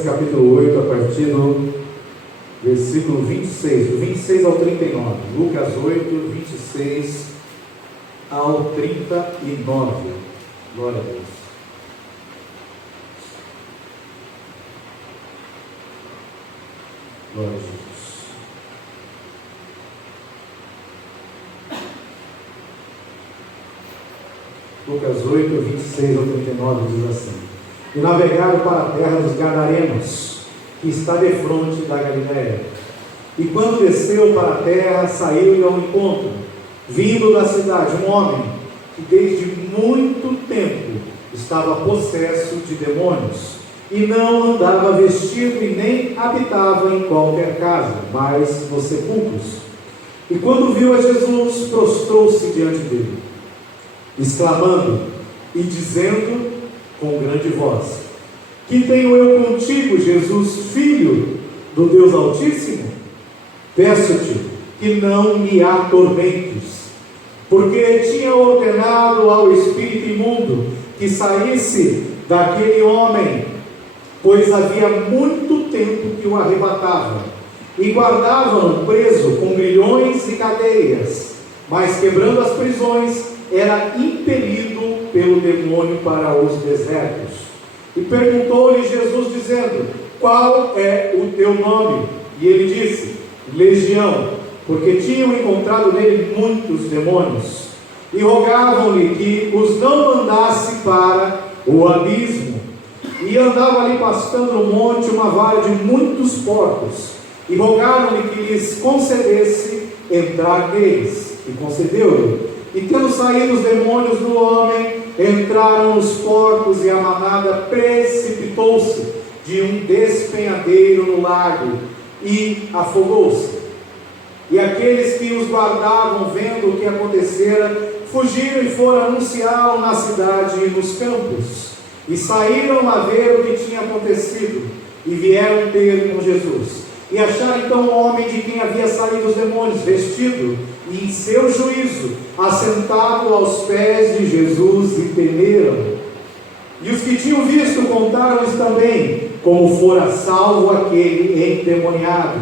Capítulo 8, a partir do versículo 26, do 26 ao 39. Lucas 8, 26 ao 39. Glória a Deus. Glória a Jesus. Lucas 8, 26 ao 39 diz assim: E navegaram para a terra dos Gadarenos, que está defronte da Galiléia. E quando desceu para a terra, saiu-lhe ao encontro, vindo da cidade, um homem que desde muito tempo estava possesso de demônios, e não andava vestido e nem habitava em qualquer casa, mas nos sepulcros. E quando viu a Jesus, prostrou-se diante dele, exclamando e dizendo com grande voz: Que tenho eu contigo, Jesus, Filho do Deus Altíssimo? Peço-te que não me atormentes. Porque tinha ordenado ao espírito imundo que saísse daquele homem, pois havia muito tempo que o arrebatava, e guardavam-no preso com grilhões e cadeias, mas quebrando as prisões, era impelido pelo demônio para os desertos. E perguntou-lhe Jesus, dizendo: Qual é o teu nome? E ele disse: Legião, porque tinham encontrado nele muitos demônios, e rogavam-lhe que os não mandasse para o abismo. E andava ali pastando no monte uma vara de muitos porcos, e rogaram-lhe que lhes concedesse entrar neles, e concedeu-lhe. E tendo saído os demônios do homem, entraram os porcos, e a manada precipitou-se de um despenhadeiro no lago, e afogou-se. E aqueles que os guardavam, vendo o que acontecera, fugiram e foram anunciá-lo na cidade e nos campos, e saíram a ver o que tinha acontecido, e vieram ter com Jesus. E acharam então o homem de quem havia saído os demônios, vestido, e em seu juízo, assentado aos pés de Jesus, e temeram. E os que tinham visto contaram-lhes também como fora salvo aquele endemoniado.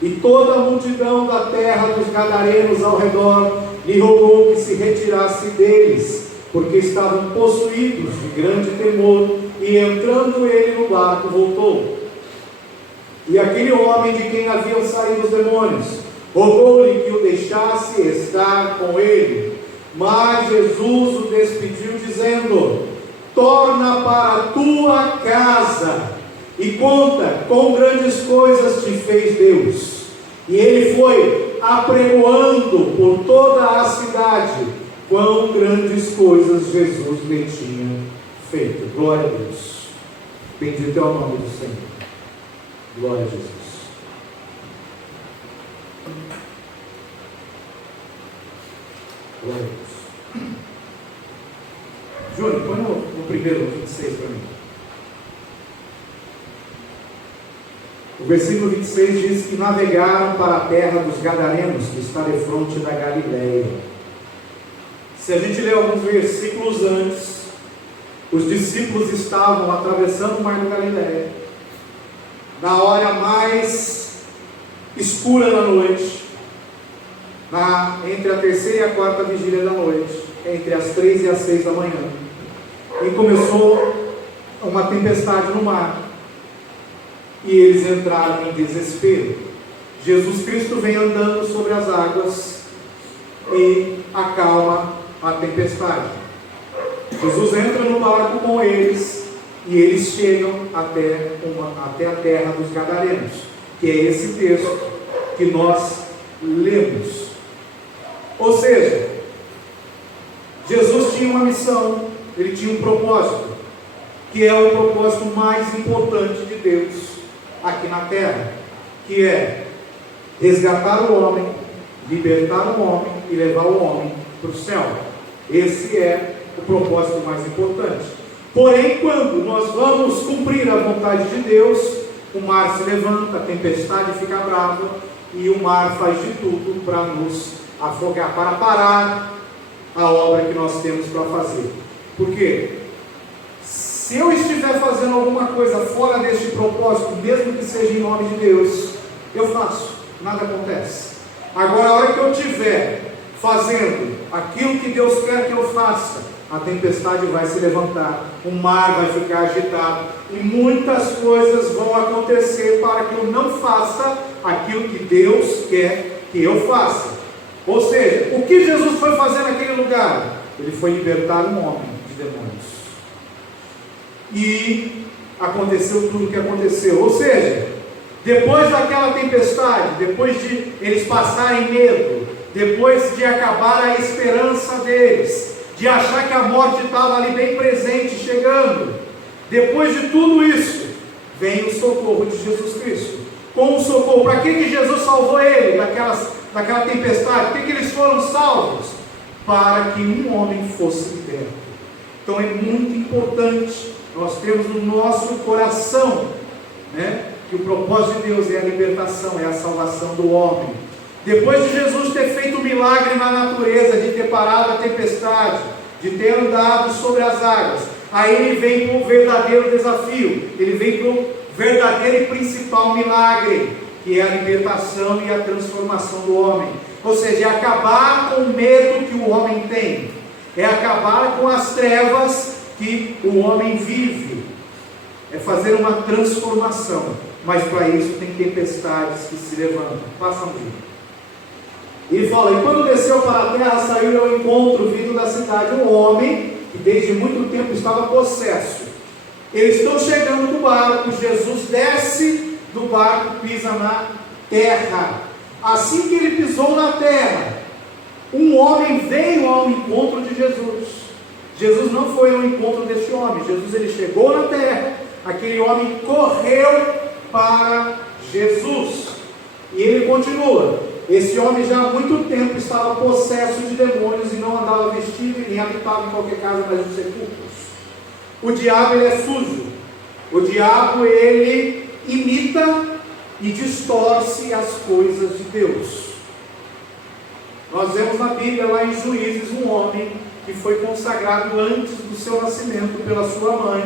E toda a multidão da terra dos Gadarenos ao redor lhe rogou que se retirasse deles, porque estavam possuídos de grande temor. E entrando ele no barco, voltou. E aquele homem de quem haviam saído os demônios rogou-lhe que o deixasse estar com ele. Mas Jesus o despediu, dizendo: Torna para a tua casa, e conta quão grandes coisas te fez Deus. E ele foi apregoando por toda a cidade quão grandes coisas Jesus lhe tinha feito. Glória a Deus. Bendito é o nome do Senhor. Glória a Jesus. Glória a Deus. Júnior, põe o primeiro 26 para mim. O versículo 26 diz que navegaram para a terra dos Gadarenos, que está defronte da Galiléia. Se a gente ler alguns versículos antes, os discípulos estavam atravessando o mar da Galiléia, na hora mais escura da noite, entre a terceira e a quarta vigília da noite, entre as 3 e as 6 da manhã, e começou uma tempestade no mar, e eles entraram em desespero. Jesus Cristo vem andando sobre as águas e acalma a tempestade. Jesus entra no barco com eles, e eles chegam até a terra dos Gadarenos, que é esse texto que nós lemos. Ou seja, Jesus tinha uma missão, ele tinha um propósito, que é o propósito mais importante de Deus aqui na terra, que é resgatar o homem, libertar o homem e levar o homem para o céu. Esse é o propósito mais importante. Porém, quando nós vamos cumprir a vontade de Deus, o mar se levanta, a tempestade fica brava, e o mar faz de tudo para nos afogar, para parar a obra que nós temos para fazer. Por quê? Se eu estiver fazendo alguma coisa fora deste propósito, mesmo que seja em nome de Deus, eu faço, nada acontece. Agora, a hora que eu estiver fazendo aquilo que Deus quer que eu faça, a tempestade vai se levantar, o mar vai ficar agitado, e muitas coisas vão acontecer para que eu não faça aquilo que Deus quer que eu faça. Ou seja, o que Jesus foi fazer naquele lugar? Ele foi libertar um homem de demônios. E aconteceu tudo o que aconteceu. Ou seja, depois daquela tempestade, depois de eles passarem medo, depois de acabar a esperança deles, de achar que a morte estava ali bem presente, chegando, depois de tudo isso, vem o socorro de Jesus Cristo. Com o socorro, para que Jesus salvou ele daquela tempestade? Por que eles foram salvos? Para que um homem fosse liberto. Então é muito importante nós termos no nosso coração, que o propósito de Deus é a libertação, é a salvação do homem. Depois de Jesus ter feito um milagre na natureza, de ter parado a tempestade, de ter andado sobre as águas, aí ele vem para o verdadeiro desafio, ele vem para o verdadeiro e principal milagre, que é a libertação e a transformação do homem. Ou seja, é acabar com o medo que o homem tem, é acabar com as trevas que o homem vive, é fazer uma transformação. Mas para isso tem tempestades que se levantam. Passa um dia. Ele fala: e quando desceu para a terra, saiu ao encontro, vindo da cidade, um homem que desde muito tempo estava possesso. Eles estão chegando do barco, Jesus desce do barco, pisa na terra. Assim que ele pisou na terra, um homem veio ao encontro de Jesus. Jesus não foi ao encontro desse homem. Jesus, ele chegou na terra, aquele homem correu para Jesus. E ele continua: esse homem já há muito tempo estava possesso de demônios e não andava vestido e nem habitava em qualquer casa, mas nos sepulcros. O diabo, ele é sujo. O diabo, ele imita e distorce as coisas de Deus. Nós vemos na Bíblia, lá em Juízes, um homem que foi consagrado antes do seu nascimento pela sua mãe,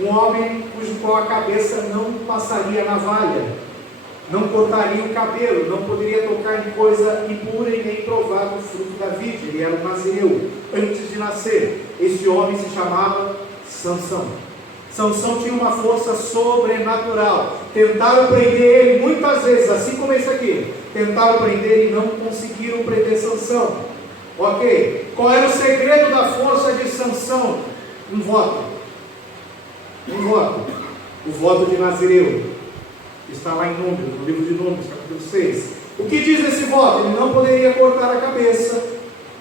um homem cujo qual a cabeça não passaria navalha, não cortaria o cabelo, não poderia tocar em coisa impura e nem provar do fruto da vide. Ele era um nazireu antes de nascer. Esse homem se chamava Sansão. Sansão tinha uma força sobrenatural. Tentaram prender ele muitas vezes, assim como esse aqui. Tentaram prender e não conseguiram prender Sansão. Ok? Qual era o segredo da força de Sansão? Um voto. Um voto. O voto de Nazireu. Está lá em Números, no livro de Números, capítulo 6. O que diz esse voto? Ele não poderia cortar a cabeça,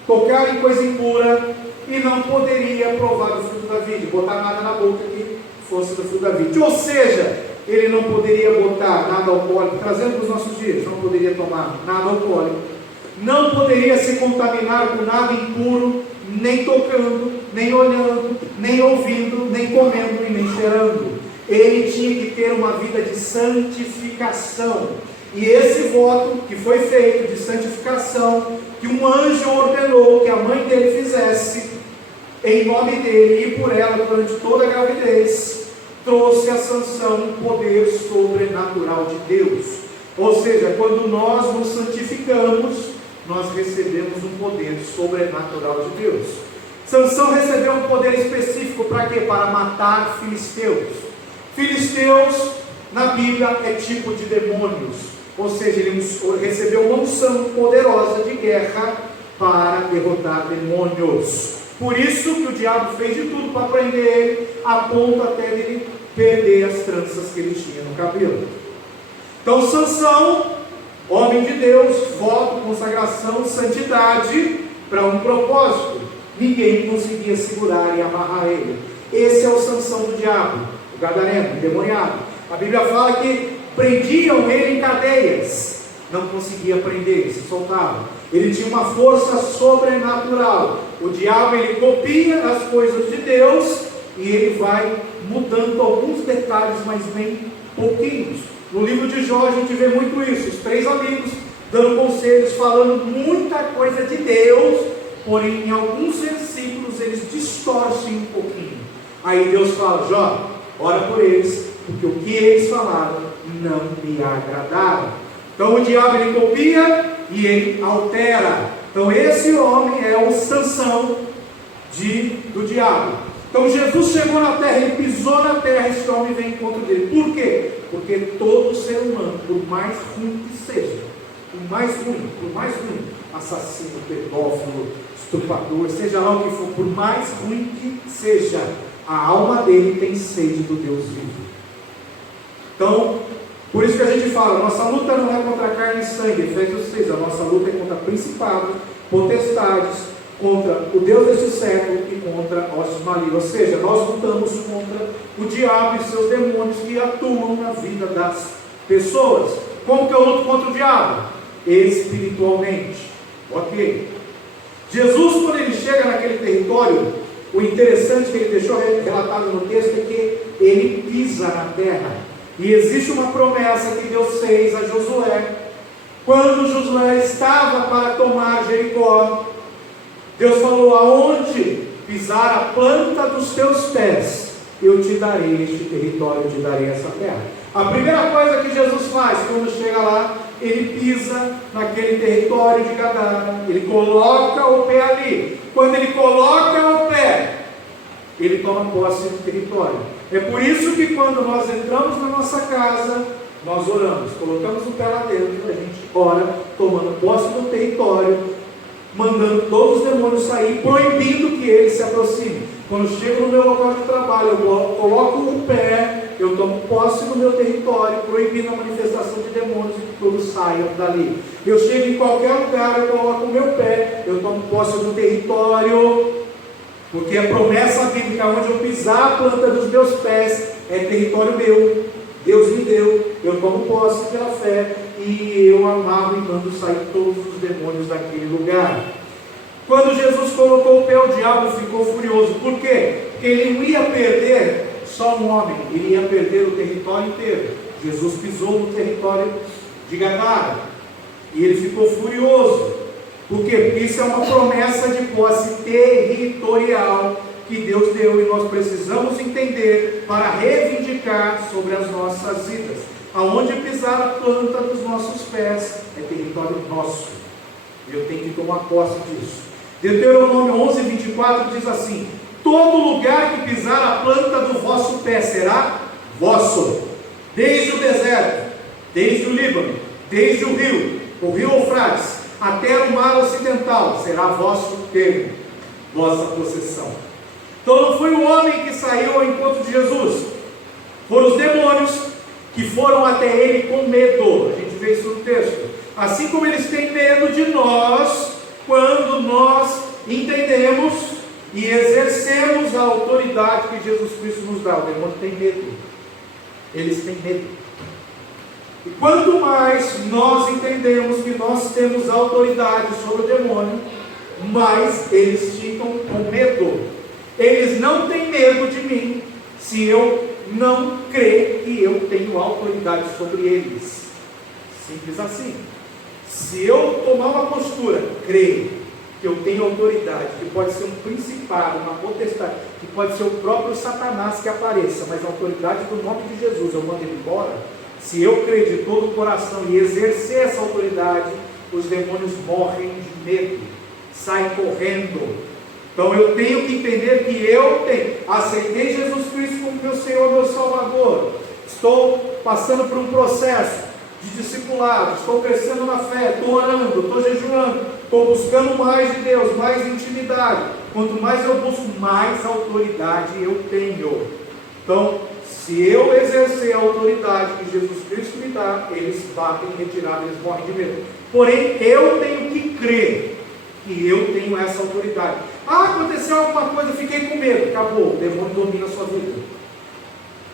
tocar em coisa impura, e não poderia provar do fruto da vide, botar nada na boca que fosse do fruto da vide. Ou seja, ele não poderia botar nada alcoólico, trazendo para os nossos dias, não poderia tomar nada alcoólico, não poderia se contaminar com nada impuro, nem tocando, nem olhando, nem ouvindo, nem comendo e nem cheirando. Ele tinha que ter uma vida de santificação. E esse voto que foi feito de santificação, que um anjo ordenou que a mãe dele fizesse, em nome dele e por ela durante toda a gravidez, trouxe a Sansão um poder sobrenatural de Deus. Ou seja, quando nós nos santificamos, nós recebemos um poder sobrenatural de Deus. Sansão recebeu um poder específico para quê? Para matar filisteus. Filisteus, na Bíblia, é tipo de demônios. Ou seja, ele recebeu uma unção poderosa de guerra para derrotar demônios. Por isso que o diabo fez de tudo para prender ele, a ponto até de ele perder as tranças que ele tinha no cabelo. Então Sansão, homem de Deus, voto, consagração, santidade, para um propósito. Ninguém conseguia segurar e amarrar ele. Esse é o Sansão do diabo, o gadareno, endemoniado. A Bíblia fala que prendiam ele em cadeias, não conseguia prender, ele se soltava. Ele tinha uma força sobrenatural. O diabo, ele copia as coisas de Deus e ele vai mudando alguns detalhes, mas bem pouquinhos. No livro de Jó a gente vê muito isso, os três amigos dando conselhos, falando muita coisa de Deus, porém em alguns versículos eles distorcem um pouquinho. Aí Deus fala: Jó, ora por eles, porque o que eles falaram não me agradaram. Então o diabo, ele copia e ele altera. Então esse homem é o Sansão do diabo. Então Jesus chegou na terra, ele pisou na terra, esse homem vem em encontro dele. Por quê? Porque todo ser humano, por mais ruim que seja, por mais ruim, assassino, pedófilo, estuprador, seja lá o que for, por mais ruim que seja, a alma dele tem sede do Deus vivo. Então, por isso que a gente fala, nossa luta não é contra carne e sangue, Efésios 6, a nossa luta é contra principados, potestades, contra o Deus desse século e contra ossos malignos. Ou seja, nós lutamos contra o diabo e seus demônios que atuam na vida das pessoas. Como que eu luto contra o diabo? Espiritualmente. Ok. Jesus, quando ele chega naquele território, o interessante que ele deixou relatado no texto é que ele pisa na terra. E existe uma promessa que Deus fez a Josué. Quando Josué estava para tomar Jericó, Deus falou: aonde pisar a planta dos teus pés, eu te darei este território, eu te darei essa terra. A primeira coisa que Jesus faz quando chega lá, ele pisa naquele território de Gadara, ele coloca o pé ali. Quando ele coloca o pé, ele toma posse do território. É por isso que quando nós entramos na nossa casa, nós oramos, colocamos o pé lá dentro, a gente ora, tomando posse do território, mandando todos os demônios sair, proibindo que eles se aproximem. Quando chego no meu local de trabalho, eu coloco o pé, eu tomo posse do meu território, proibindo a manifestação de demônios e que todos saiam dali. Eu chego em qualquer lugar, eu coloco o meu pé, eu tomo posse do território, porque a promessa bíblica, onde eu pisar a planta dos meus pés, é território meu, Deus me deu, eu tomo posse pela fé, e eu amarro e mando sair todos os demônios daquele lugar. Quando Jesus colocou o pé, o diabo ficou furioso. Por quê? Porque ele não ia perder só um homem, ele ia perder o território inteiro. Jesus pisou no território de Gadara, e ele ficou furioso. Por quê? Porque isso é uma promessa de posse territorial que Deus deu, e nós precisamos entender para reivindicar sobre as nossas vidas. Aonde pisar a planta dos nossos pés é território nosso. Eu tenho que tomar posse disso. Deuteronômio 11:24 diz assim: todo lugar que pisar a planta do vosso pé será vosso, desde o deserto, desde o Líbano, desde o rio Eufrates, até o mar ocidental, será vosso termo, vossa possessão. Então não foi o homem que saiu ao encontro de Jesus, foram os demônios que foram até ele com medo. A gente vê isso no texto. Assim como eles têm medo de nós, quando nós entendemos e exercemos a autoridade que Jesus Cristo nos dá. O demônio tem medo. Eles têm medo. E quanto mais nós entendemos que nós temos autoridade sobre o demônio, mais eles ficam com medo. Eles não têm medo de mim se eu não crer que eu tenho autoridade sobre eles. Simples assim. Se eu tomar uma postura, crer que eu tenho autoridade, que pode ser um principado, uma potestade, que pode ser o próprio Satanás que apareça, mas a autoridade do nome de Jesus eu mando ele embora. Se eu crer de todo o coração e exercer essa autoridade, os demônios morrem de medo, saem correndo. Então eu tenho que entender que eu aceitei Jesus Cristo como meu Senhor, meu Salvador. Estou passando por um processo de discipulado, estou crescendo na fé, estou orando, estou jejuando, estou buscando mais de Deus, mais intimidade. Quanto mais eu busco, mais autoridade eu tenho. Então, se eu exercer a autoridade que Jesus Cristo me dá, eles batem em retirada, eles morrem de medo. Porém, eu tenho que crer que eu tenho essa autoridade. Aconteceu alguma coisa, fiquei com medo. Acabou, o demônio domina a sua vida.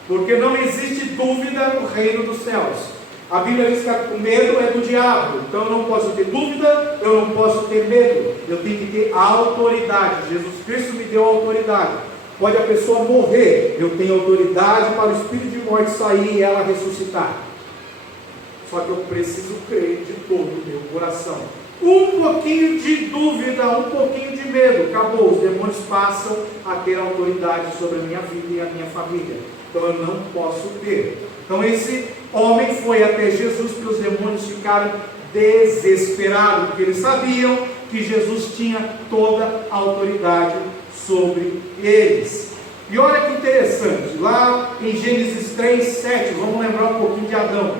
Porque não existe dúvida no reino dos céus. A Bíblia diz que o medo é do diabo. Então eu não posso ter dúvida, eu não posso ter medo. Eu tenho que ter autoridade. Jesus Cristo me deu autoridade. Pode a pessoa morrer, eu tenho autoridade para o espírito de morte sair e ela ressuscitar. Só que eu preciso crer de todo o meu coração. um pouquinho de dúvida, um pouquinho de medo, acabou, os demônios passam a ter autoridade sobre a minha vida e a minha família, então eu não posso ter. Então esse homem foi até Jesus, porque os demônios ficaram desesperados, porque eles sabiam que Jesus tinha toda a autoridade sobre eles. E olha que interessante, lá em Gênesis 3:7, vamos lembrar um pouquinho de Adão.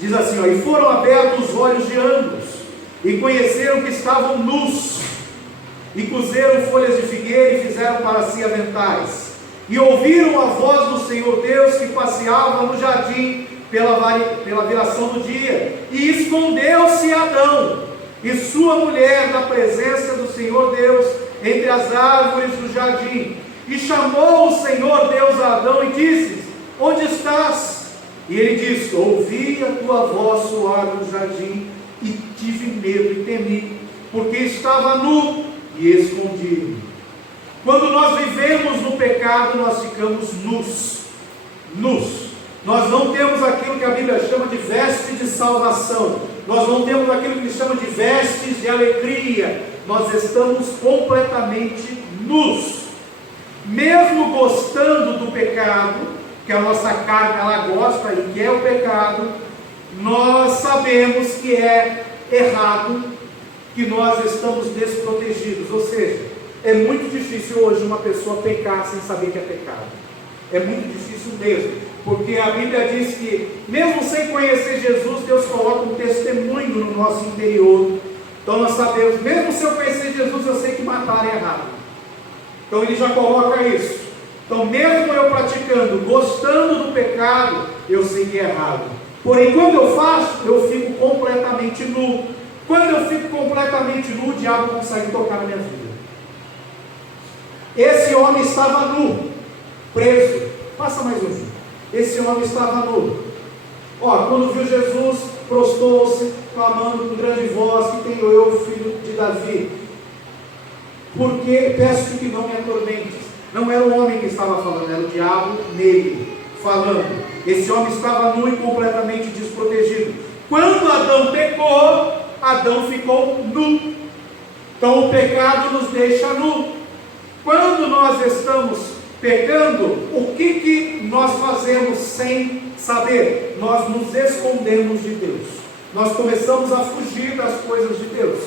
Diz assim, ó, e foram abertos os olhos de ambos, e conheceram que estavam nus, e cozeram folhas de figueira e fizeram para si aventais, e ouviram a voz do Senhor Deus que passeava no jardim pela viração do dia, e escondeu-se Adão e sua mulher da presença do Senhor Deus entre as árvores do jardim. E chamou o Senhor Deus a Adão e disse, onde estás? E ele disse, ouvi a tua voz soar no jardim, e tive medo e temi, porque estava nu e escondi-me. Quando nós vivemos no pecado, nós ficamos nus. Nós não temos aquilo que a Bíblia chama de veste de salvação, nós não temos aquilo que chama de vestes de alegria, nós estamos completamente nus. Mesmo gostando do pecado, que a nossa carne ela gosta e que é o pecado, nós sabemos que é errado, que nós estamos desprotegidos. Ou seja, é muito difícil hoje uma pessoa pecar sem saber que é pecado. É muito difícil mesmo, porque a Bíblia diz que mesmo sem conhecer Jesus, Deus coloca um testemunho no nosso interior. Então nós sabemos, mesmo se eu conhecer Jesus, eu sei que matar é errado. Então ele já coloca isso. Então mesmo eu praticando, gostando do pecado, eu sei que é errado. Porém, quando eu faço, eu fico completamente nu. Quando eu fico completamente nu, o diabo não consegue tocar na minha vida. Esse homem estava nu, preso. Passa mais um vídeo. Esse homem estava nu. Ó, quando viu Jesus, prostou-se, clamando com grande voz, que tenho eu, filho de Davi, porque peço que não me atormentes. Não era o homem que estava falando, era o diabo nele falando. Esse homem estava nu e completamente desprotegido. Quando Adão pecou, Adão ficou nu. Então o pecado nos deixa nu. Quando nós estamos pecando, o que nós fazemos sem saber? Nós nos escondemos de Deus. Nós começamos a fugir das coisas de Deus.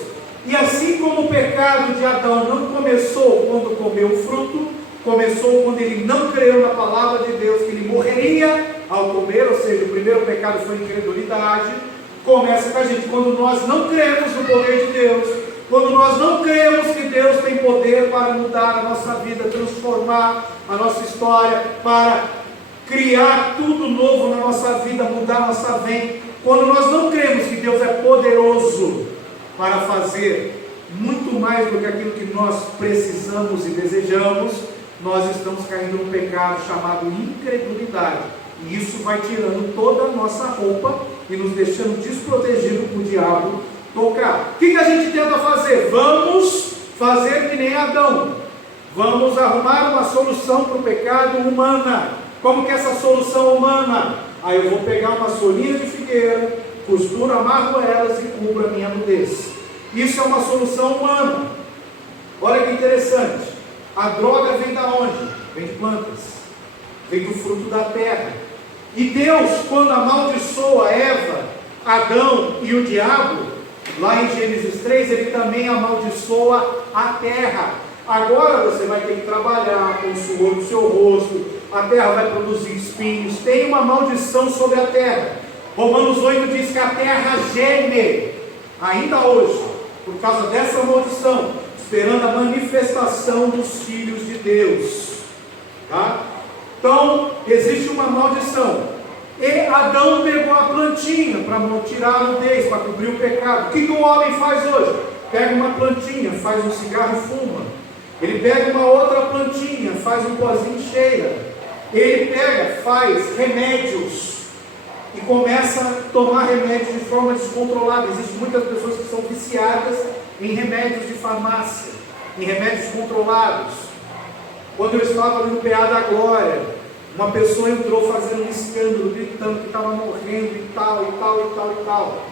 E assim como o pecado de Adão não começou quando comeu o fruto, começou quando ele não creu na palavra de Deus, que ele morreria ao comer, ou seja, o primeiro pecado foi incredulidade. Começa com a gente, quando nós não cremos no poder de Deus, quando nós não cremos que Deus tem poder para mudar a nossa vida, transformar a nossa história, para criar tudo novo na nossa vida, mudar a nossa mente, quando nós não cremos que Deus é poderoso para fazer muito mais do que aquilo que nós precisamos e desejamos, nós estamos caindo num pecado chamado incredulidade, e isso vai tirando toda a nossa roupa e nos deixando desprotegidos para o diabo tocar. O que a gente tenta fazer? Vamos fazer que nem Adão, vamos arrumar uma solução para o pecado humana. Como que é essa solução humana? Aí eu vou pegar umas folhinhas de figueira, costuro, amarro elas e cubro a minha nudez. Isso é uma solução humana. Olha que interessante. A droga vem da onde? Vem de plantas, vem do fruto da terra. E Deus, quando amaldiçoa Eva, Adão e o diabo, lá em Gênesis 3, ele também amaldiçoa a terra. Agora você vai ter que trabalhar com o suor do seu rosto, a terra vai produzir espinhos, tem uma maldição sobre a terra. Romanos 8 diz que a terra geme, ainda hoje, por causa dessa maldição, esperando a manifestação dos filhos de Deus. Tá? Então, existe uma maldição. E Adão pegou a plantinha para tirar a nudez, para cobrir o pecado. O que o homem faz hoje? Pega uma plantinha, faz um cigarro e fuma. Ele pega uma outra plantinha, faz um pozinho e cheira. Ele pega, faz remédios e começa a tomar remédios de forma descontrolada. Existem muitas pessoas que são viciadas em remédios de farmácia, em remédios controlados. Quando eu estava no PA da Glória, uma pessoa entrou fazendo um escândalo, gritando que estava morrendo e tal, e tal, e tal, e tal.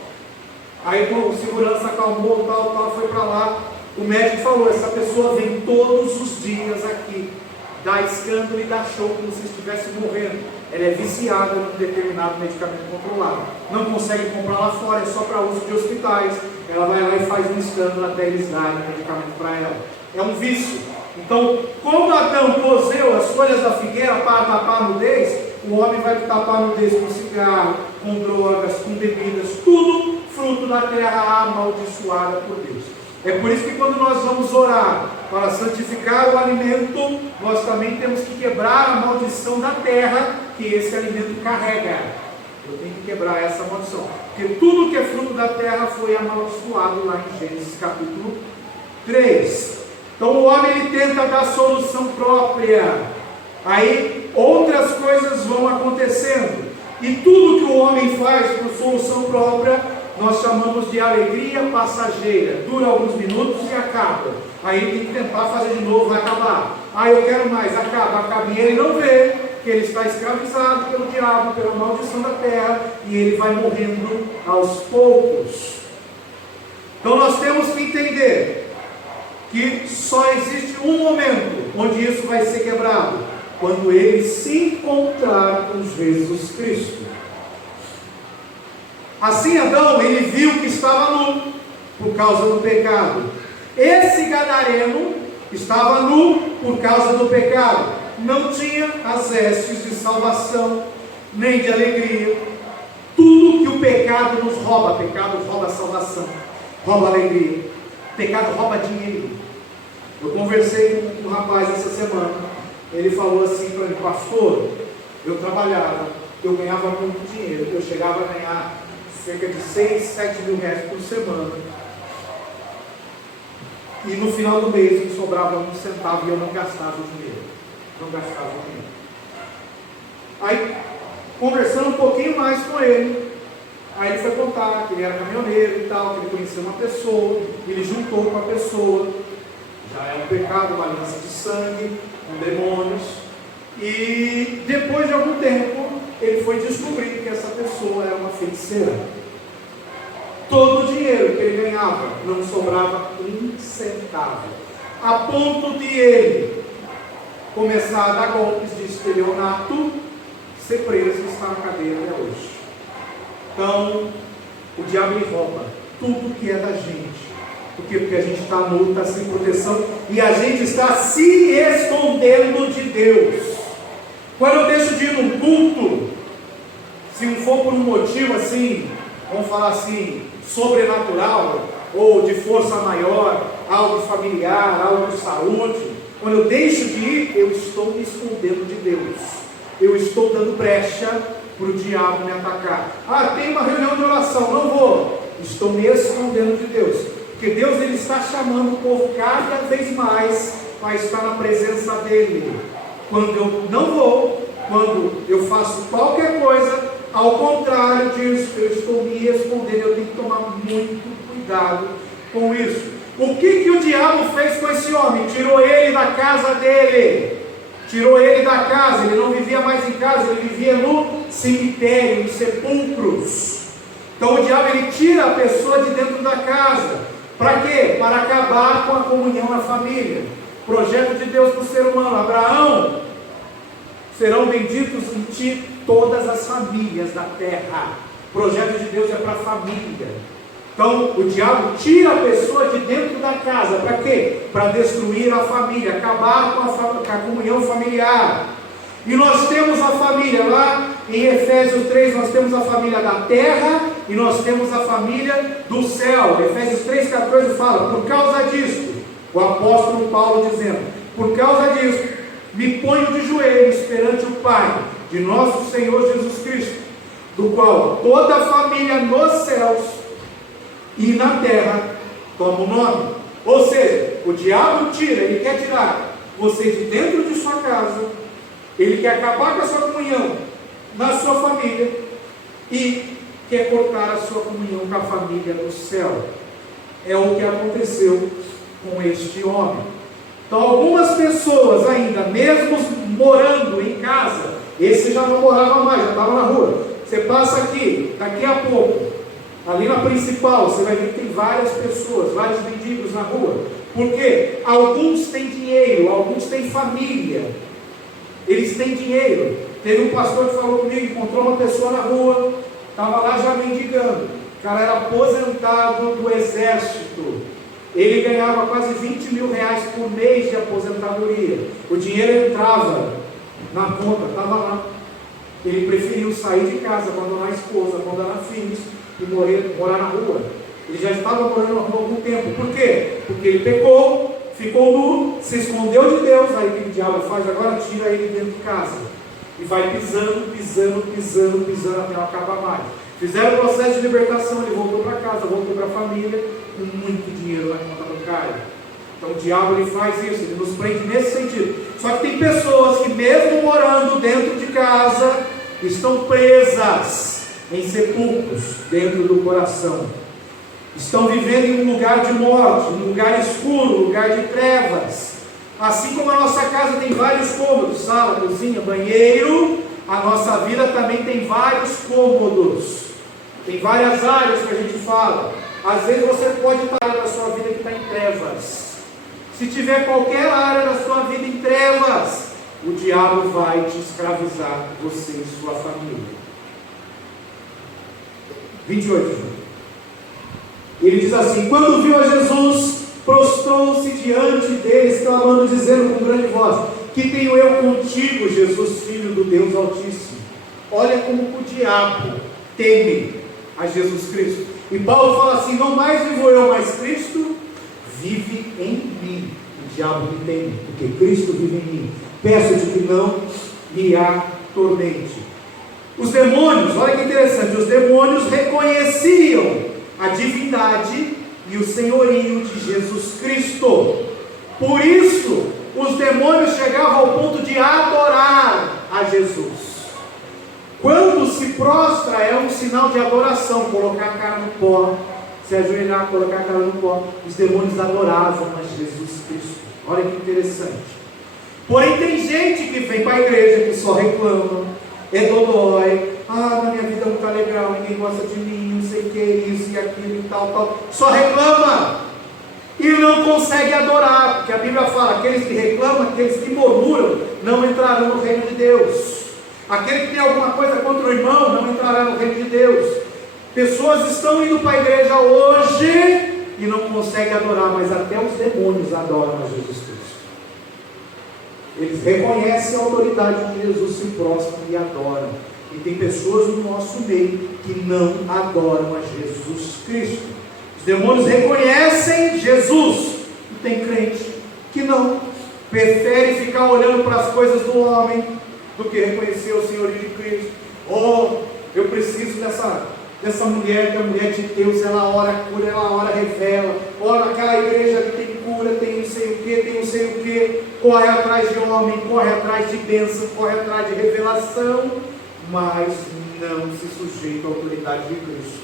Aí o segurança acalmou, tal, foi para lá. O médico falou: essa pessoa vem todos os dias aqui, dá escândalo e dá show como se estivesse morrendo. Ela é viciada num determinado medicamento controlado. Não consegue comprar lá fora, é só para uso de hospitais. Ela vai lá e faz um escândalo até eles darem o medicamento para ela. É um vício. Então, como Adão cozeu as folhas da figueira para tapar a nudez, o homem vai tapar a nudez com cigarro, com drogas, com bebidas, tudo fruto da terra amaldiçoada por Deus. É por isso que quando nós vamos orar para santificar o alimento, nós também temos que quebrar a maldição da terra que esse alimento carrega. Eu tenho que quebrar essa maldição, porque tudo que é fruto da terra foi amaldiçoado lá em Gênesis capítulo 3. Então o homem ele tenta dar solução própria, aí outras coisas vão acontecendo, e tudo que o homem faz por solução própria nós chamamos de alegria passageira. Dura alguns minutos e acaba. Aí tem que tentar fazer de novo, vai acabar. Eu quero mais, acaba. E ele não vê que ele está escravizado pelo diabo, pela maldição da terra, e ele vai morrendo aos poucos. Então nós temos que entender que só existe um momento onde isso vai ser quebrado: quando ele se encontrar com Jesus Cristo. Assim Adão, ele viu que estava nu por causa do pecado. Esse gadareno estava nu por causa do pecado. Não tinha as vestes de salvação, nem de alegria. Tudo que o pecado nos rouba. Pecado rouba a salvação, rouba a alegria. Pecado rouba dinheiro. Eu conversei com um rapaz essa semana. Ele falou assim para mim: pastor, eu trabalhava, eu ganhava muito dinheiro, eu chegava a ganhar cerca de 6, 7 mil reais por semana, e no final do mês me sobrava um centavo e eu não gastava o dinheiro. Aí, conversando um pouquinho mais com ele, aí ele foi contar que ele era caminhoneiro e tal, que ele conhecia uma pessoa, ele juntou com a pessoa. Já é um pecado, uma aliança de sangue, com demônios, e depois de algum tempo ele foi descobrir que essa pessoa era uma feiticeira. Todo o dinheiro que ele ganhava não sobrava um centavo, a ponto de ele começar a dar golpes de estelionato, ser preso e estar na cadeia até hoje. Então o diabo ele rouba tudo que é da gente. Por quê? Porque a gente está nu, está sem proteção, e a gente está se escondendo de Deus. Quando eu deixo de ir num culto, se não for por um motivo assim, vamos falar assim, sobrenatural, ou de força maior, algo familiar, algo de saúde, quando eu deixo de ir, eu estou me escondendo de Deus. Eu estou dando brecha para o diabo me atacar. Tem uma reunião de oração, não vou. Estou me escondendo de Deus. Porque Deus ele está chamando o povo cada vez mais para estar na presença dele. Quando eu não vou, quando eu faço qualquer coisa, ao contrário disso, eu estou me escondendo. Eu tenho que tomar muito cuidado com isso. O que o diabo fez com esse homem? Tirou ele da casa dele. Tirou ele da casa. Ele não vivia mais em casa, ele vivia no cemitério, em sepulcros. Então o diabo ele tira a pessoa de dentro da casa. Para quê? Para acabar com a comunhão na família. Projeto de Deus para o ser humano: Abraão, serão benditos em ti todas as famílias da terra. Projeto de Deus é para a família. Então o diabo tira a pessoa de dentro da casa. Para quê? Para destruir a família, acabar com a comunhão familiar. E nós temos a família lá em Efésios 3, nós temos a família da terra e nós temos a família do céu. Efésios 3,14 fala: por causa disso, o apóstolo Paulo dizendo, por causa disso, me ponho de joelhos perante o Pai de nosso Senhor Jesus Cristo, do qual toda a família nos céus e na terra toma o nome. Ou seja, o diabo tira, ele quer tirar você de dentro de sua casa, ele quer acabar com a sua comunhão na sua família e quer cortar a sua comunhão com a família do céu. É o que aconteceu com este homem. Então algumas pessoas ainda, mesmo morando em casa, esse já não morava mais, já estava na rua. Você passa aqui, daqui a pouco, Ali na principal, você vai ver que tem várias pessoas, vários mendigos na rua. Porque alguns têm dinheiro, alguns têm família. Eles têm dinheiro. Teve um pastor que falou comigo, encontrou uma pessoa na rua, estava lá já mendigando. O cara era aposentado do exército. Ele ganhava quase 20 mil reais por mês de aposentadoria. O dinheiro entrava na conta, estava lá. Ele preferiu sair de casa, abandonar a esposa, abandonar filhos e morar na rua. Ele já estava morando na rua há algum tempo. Por quê? Porque ele pecou, ficou nu, se escondeu de Deus. Aí o que o diabo faz? Agora tira ele dentro de casa. E vai pisando até não acabar mais. Fizeram o processo de libertação, ele voltou para casa, voltou para a família, com muito dinheiro na conta bancária. Então o diabo ele faz isso, ele nos prende nesse sentido. Só que tem pessoas que mesmo morando dentro de casa, estão presas em sepulcros dentro do coração. Estão vivendo em um lugar de morte, um lugar escuro, um lugar de trevas. Assim como a nossa casa tem vários cômodos, sala, cozinha, banheiro, a nossa vida também tem vários cômodos. Tem várias áreas que a gente fala. Às vezes você pode estar na sua vida que está em trevas. Se tiver qualquer área da sua vida em trevas, o diabo vai te escravizar, você e sua família. 28. Ele diz assim: quando viu a Jesus, prostrou-se diante deles, clamando, dizendo com grande voz: que tenho eu contigo, Jesus, Filho do Deus Altíssimo? Olha como o diabo teme a Jesus Cristo. E Paulo fala assim: não mais vivo eu, mas Cristo vive em mim. O diabo me teme, porque Cristo vive em mim. Peço-te que não me atormente. Os demônios, olha que interessante, os demônios reconheciam a divindade e o senhorio de Jesus Cristo. Por isso, os demônios chegavam ao ponto de adorar a Jesus. Quando se prostra é um sinal de adoração, colocar a cara no pó, se ajoelhar, colocar a cara no pó. Os demônios adoravam a Jesus Cristo. Olha que interessante. Porém tem gente que vem para a igreja que só reclama, é dodói, na minha vida não está legal, ninguém gosta de mim, não sei o que, isso e aquilo e tal, só reclama e não consegue adorar, porque a Bíblia fala: aqueles que reclamam, aqueles que murmuram, não entrarão no reino de Deus. Aquele que tem alguma coisa contra o irmão, não entrará no reino de Deus. Pessoas estão indo para a igreja hoje e não conseguem adorar, mas até os demônios adoram a Jesus Cristo. Eles reconhecem a autoridade de Jesus, se prostram e adoram. E tem pessoas no nosso meio que não adoram a Jesus Cristo. Os demônios reconhecem Jesus. E tem crente que não. Prefere ficar olhando para as coisas do homem do que reconhecer o senhorio de Cristo. Eu preciso dessa mulher, que é a mulher de Deus, ela ora cura, ela ora revela. Aquela igreja que tem cura, tem não sei o que, tem não sei o que. Corre atrás de homem, corre atrás de bênção, corre atrás de revelação, mas não se sujeita à autoridade de Cristo.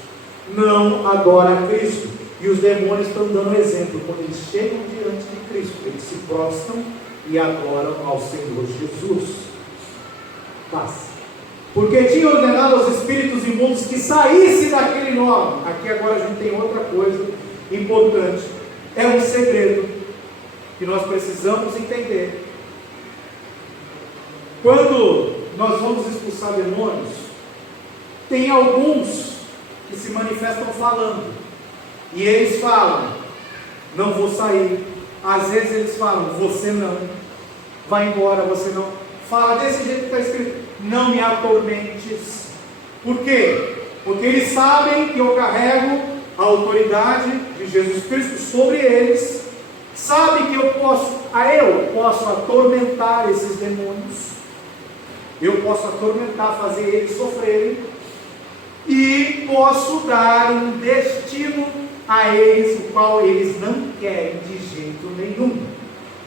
Não adora a Cristo. E os demônios estão dando exemplo. Quando eles chegam diante de Cristo, eles se prostram e adoram ao Senhor Jesus. Paz. Porque tinha ordenado aos espíritos imundos que saísse daquele nome. Aqui agora a gente tem outra coisa importante. É um segredo que nós precisamos entender. Quando nós vamos expulsar demônios, tem alguns que se manifestam falando. E eles falam: não vou sair. Às vezes eles falam: você não. Vai embora, você não. Fala desse jeito que está escrito: não me atormentes. Por quê? Porque eles sabem que eu carrego a autoridade de Jesus Cristo sobre eles. Sabem que eu posso atormentar esses demônios. Eu posso atormentar, fazer eles sofrerem. E posso dar um destino a eles, o qual eles não querem de jeito nenhum.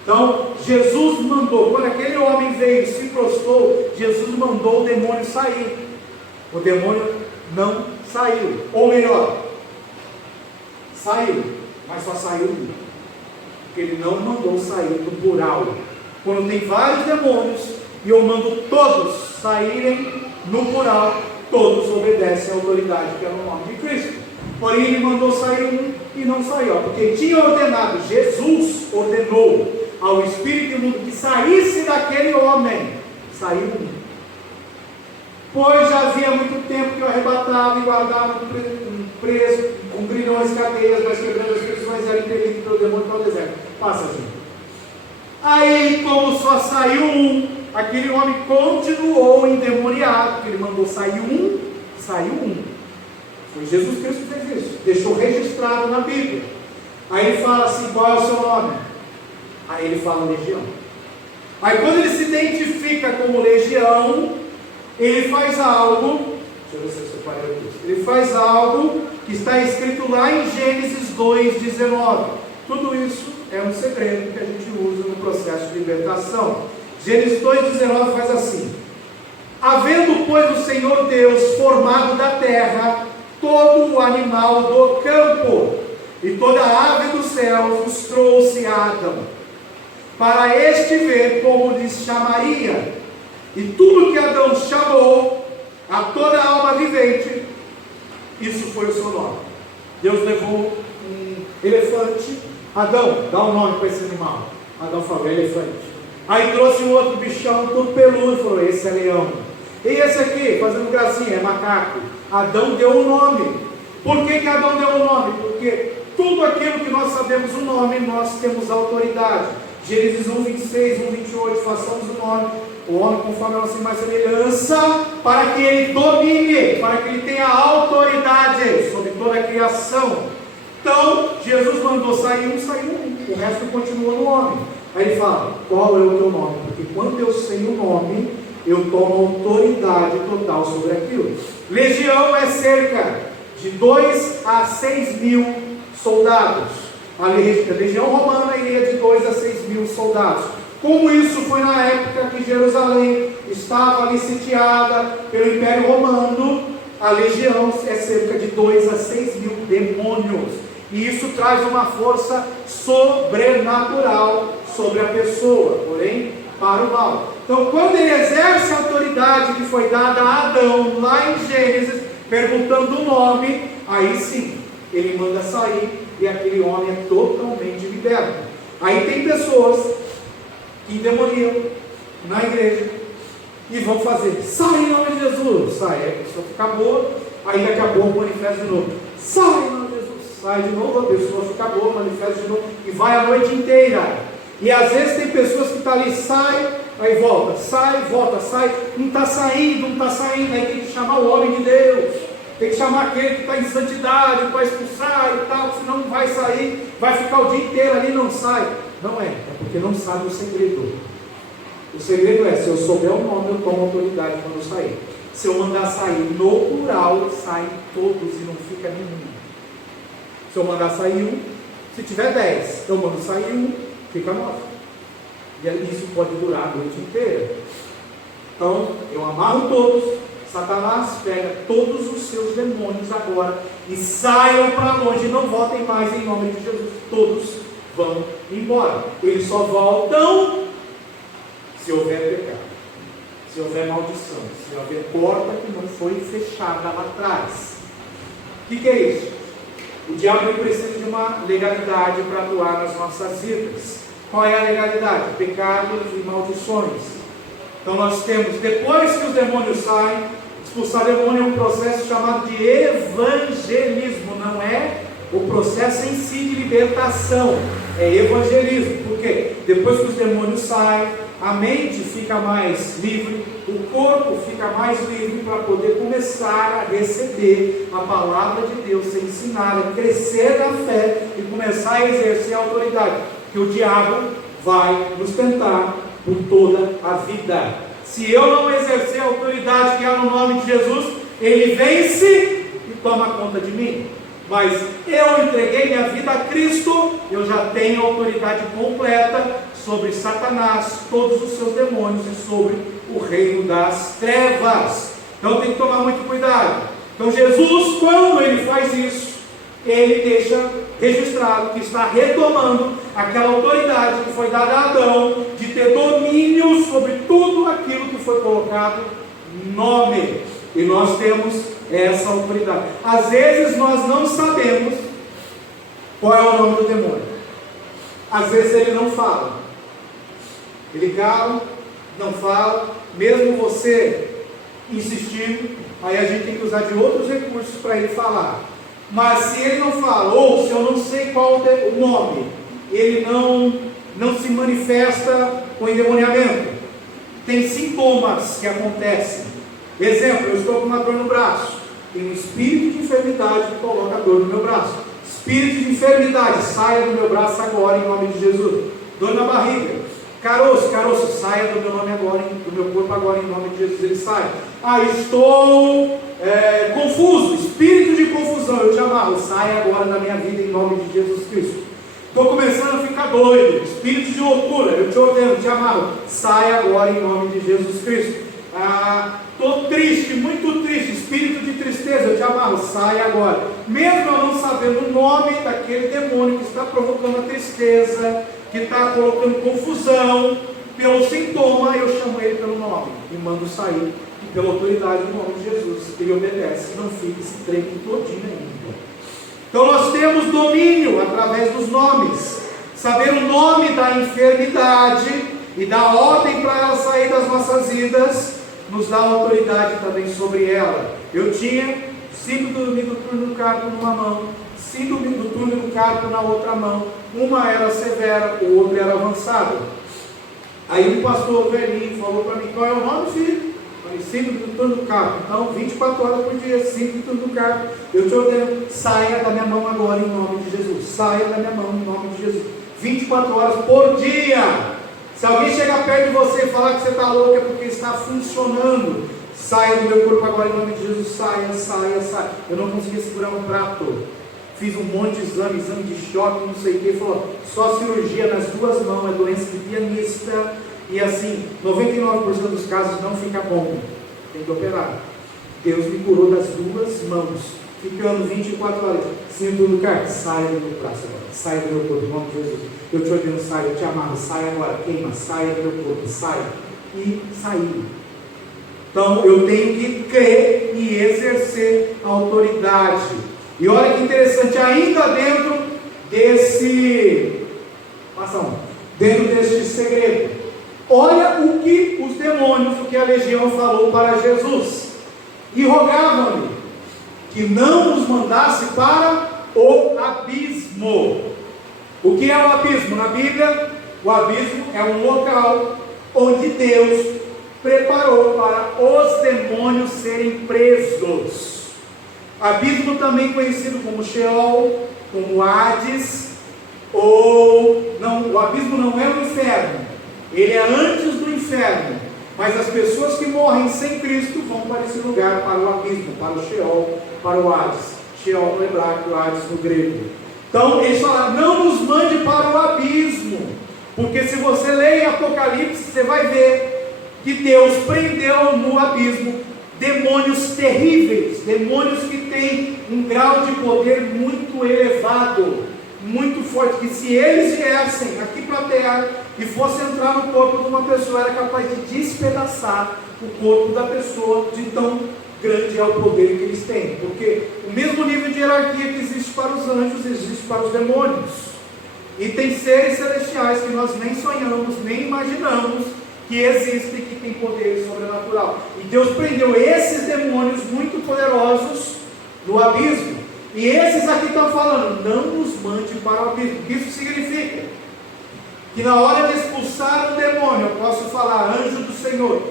Então, Jesus mandou, quando aquele homem veio e se prostrou, Jesus mandou o demônio sair. O demônio não saiu. Ou melhor, saiu, mas só saiu um. Porque ele não mandou sair do plural. Quando tem vários demônios e eu mando todos saírem no plural, todos obedecem à autoridade que é no nome de Cristo. Porém ele mandou sair um e não saiu, porque tinha ordenado, Jesus ordenou ao espírito imundo que saísse daquele homem. Saiu um. Pois já havia muito tempo que eu arrebatava e guardava preso, com grilhões e cadeias, mas quebrando as prisões, era impelido pelo demônio para o deserto. Passa, gente. Aí, como só saiu um, aquele homem continuou endemoniado, porque ele mandou sair um, saiu um. Foi Jesus Cristo que fez isso, deixou registrado na Bíblia. Aí ele fala assim: qual é o seu nome? Aí ele fala legião. Aí quando ele se identifica como legião, ele faz algo, deixa eu ver se eu separei o texto. Ele faz algo que está escrito lá em Gênesis 2:19. Tudo isso é um segredo que a gente usa no processo de libertação. Gênesis 2:19 faz assim: havendo, pois, o Senhor Deus formado da terra todo o animal do campo e toda a ave dos céus, os trouxe a Adão, para este ver como lhes chamaria. E tudo que Adão chamou a toda a alma vivente, isso foi o seu nome. Deus levou um elefante. Adão, dá um nome para esse animal. Adão falou: elefante. Aí trouxe um outro bichão todo peludo, falou: esse é leão. E esse aqui, fazendo gracinha, é macaco. Adão deu um nome. Por que Adão deu um nome? Porque tudo aquilo que nós sabemos o nome, nós temos autoridade. Gênesis 1:26, 1:28, façamos o nome, o homem conforme a nossa imagem e semelhança, para que ele domine, para que ele tenha autoridade sobre toda a criação. Então, Jesus mandou sair um, saiu um, o resto continua no homem. Aí ele fala: qual é o teu nome? Porque quando eu sei o nome, eu tomo autoridade total sobre aquilo. Legião é cerca de 2 a 6 mil soldados. A legião romana iria de 2 a 6 mil soldados. Como isso foi na época que Jerusalém estava ali sitiada pelo Império Romano, a legião é cerca de 2 a 6 mil demônios. E isso traz uma força sobrenatural sobre a pessoa, porém para o mal. Então, quando ele exerce a autoridade que foi dada a Adão, lá em Gênesis, perguntando o nome, aí sim, ele manda sair e aquele homem é totalmente liberto. Aí tem pessoas que endemoniam na igreja e vão fazer: sai em nome de Jesus, sai, a pessoa fica boa, aí daqui a pouco manifesta de novo: sai em nome de Jesus, sai de novo, a pessoa fica boa, manifesta de novo, e vai a noite inteira. E às vezes tem pessoas que estão ali, sai, aí volta, sai, não está saindo, aí tem que chamar o homem de Deus, tem que chamar aquele que está em santidade para expulsar e tal, senão não vai sair, vai ficar o dia inteiro ali e não sai. Não é porque não sabe o segredo. O segredo é: se eu souber o nome, eu tomo autoridade quando eu sair. Se eu mandar sair no plural, saem todos e não fica nenhum. Se eu mandar sair um, se tiver 10, eu mando sair um, fica 9. E isso pode durar a noite inteira. Então, eu amarro todos. Satanás pega todos os seus demônios agora e saiam para longe, não voltem mais em nome de Jesus. Todos vão embora. Eles só voltam se houver pecado, se houver maldição, se houver porta que não foi fechada lá atrás. O que é isso? O diabo precisa de uma legalidade para atuar nas nossas vidas. Qual é a legalidade? Pecados e maldições. Então nós temos, depois que os demônios saem, expulsar demônio é um processo chamado de evangelismo, não é o processo em si de libertação, é evangelismo. Por quê? Depois que os demônios saem, a mente fica mais livre, o corpo fica mais livre para poder começar a receber a palavra de Deus, ser ensinada, crescer na fé e começar a exercer a autoridade, que o diabo vai nos tentar por toda a vida. Se eu não exercer a autoridade que há no nome de Jesus, ele vence e toma conta de mim. Mas eu entreguei minha vida a Cristo, eu já tenho autoridade completa sobre Satanás, todos os seus demônios e sobre o reino das trevas. Então tem que tomar muito cuidado. Então Jesus, quando ele faz isso, ele deixa registrado que está retomando aquela autoridade que foi dada a Adão, de ter domínio sobre tudo aquilo que foi colocado nome. E nós temos essa autoridade. Às vezes nós não sabemos qual é o nome do demônio. Às vezes ele não fala. Ele cala, não fala, mesmo você insistindo, aí a gente tem que usar de outros recursos para ele falar. Mas se ele não fala, ou se eu não sei qual o nome, ele não se manifesta com endemoniamento. Tem sintomas que acontecem. Exemplo, eu estou com uma dor no braço. Tem um espírito de enfermidade que coloca a dor no meu braço. Espírito de enfermidade, saia do meu braço agora em nome de Jesus. Dor na barriga. Caroço, saia do meu nome agora, do meu corpo agora em nome de Jesus. Ele sai. Estou confuso, espírito de confusão, eu te amarro. Saia agora da minha vida em nome de Jesus Cristo. Estou começando a ficar doido, espírito de loucura, eu te ordeno, te amarro. Saia agora em nome de Jesus Cristo. Estou triste, muito triste, espírito de tristeza, eu te amarro, sai agora. Mesmo eu não sabendo o nome daquele demônio que está provocando a tristeza, que está colocando confusão, pelo sintoma, eu chamo ele pelo nome e mando sair. E pela autoridade do nome de Jesus, ele obedece, não fica esse trem todinho ainda. Então nós temos domínio através dos nomes. Saber o nome da enfermidade e dar ordem para ela sair das nossas vidas nos dá autoridade também sobre ela. Eu tinha síndrome do túnel do carpo numa mão, síndrome do túnel do carpo na outra mão. Uma era severa, o outro era avançado. Aí o pastor velhinho falou para mim: qual é o nome, filho? Falei: síndrome do túnel do carpo. Então 24 horas por dia, síndrome do túnel do carpo. Eu te ordeno, saia da minha mão agora em nome de Jesus. Saia da minha mão em nome de Jesus. 24 horas por dia. Se alguém chegar perto de você e falar que você está louco, é porque está funcionando. Saia do meu corpo agora em nome de Jesus. Saia. Eu não conseguia segurar um prato. Fiz um monte de exame de choque, não sei o que. Falou: só cirurgia nas duas mãos, é doença de pianista. E assim, 99% dos casos não fica bom. Tem que operar. Deus me curou das duas mãos, ficando 24 horas. Sinto no carro, saia do meu braço agora, saia do meu corpo, em nome de Jesus. Eu te ordeno, saia, eu te amarro, saia agora, queima, saia do meu corpo, saia. E sair. Então eu tenho que crer e exercer a autoridade. E olha que interessante, ainda dentro desse segredo, olha o que os demônios, o que a legião falou para Jesus. E rogavam-lhe que não nos mandasse para o abismo. O que é o abismo? Na Bíblia, o abismo é um local onde Deus preparou para os demônios serem presos. Abismo também conhecido como Sheol, como Hades, o abismo não é o inferno, ele é antes do inferno, mas as pessoas que morrem sem Cristo vão para esse lugar, para o abismo, para o Sheol, para o Hades. Sheol no hebraico, Hades no grego. Então eles falaram: não nos mande para o abismo, porque se você ler em Apocalipse, você vai ver que Deus prendeu no abismo demônios terríveis, demônios que têm um grau de poder muito elevado, muito forte, que se eles viessem aqui para a terra e fossem entrar no corpo de uma pessoa, era capaz de despedaçar o corpo da pessoa, de tão grande é o poder que eles têm. Porque o mesmo nível de hierarquia que existe para os anjos, existe para os demônios. E tem seres celestiais que nós nem sonhamos, nem imaginamos que existem, que têm poder sobrenatural. E Deus prendeu esses demônios muito poderosos no abismo. E esses aqui estão falando: não nos mande para o abismo. O que isso significa? Que na hora de expulsar o demônio, eu posso falar: anjo do Senhor,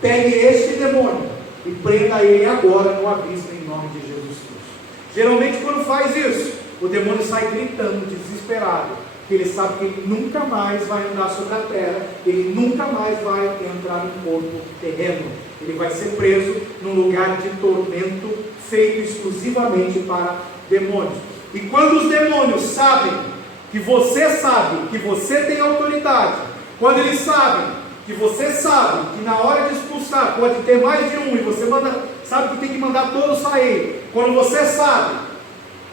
pegue este demônio e prenda ele agora no abismo em nome de Jesus Cristo. Geralmente quando faz isso, o demônio sai gritando, desesperado, porque ele sabe que ele nunca mais vai andar sobre a terra, ele nunca mais vai entrar no corpo terreno, ele vai ser preso num lugar de tormento feito exclusivamente para demônios. E quando os demônios sabem que você sabe que você tem autoridade, quando eles sabem que você sabe que na hora de expulsar pode ter mais de um, e você sabe que tem que mandar todos sair, quando você sabe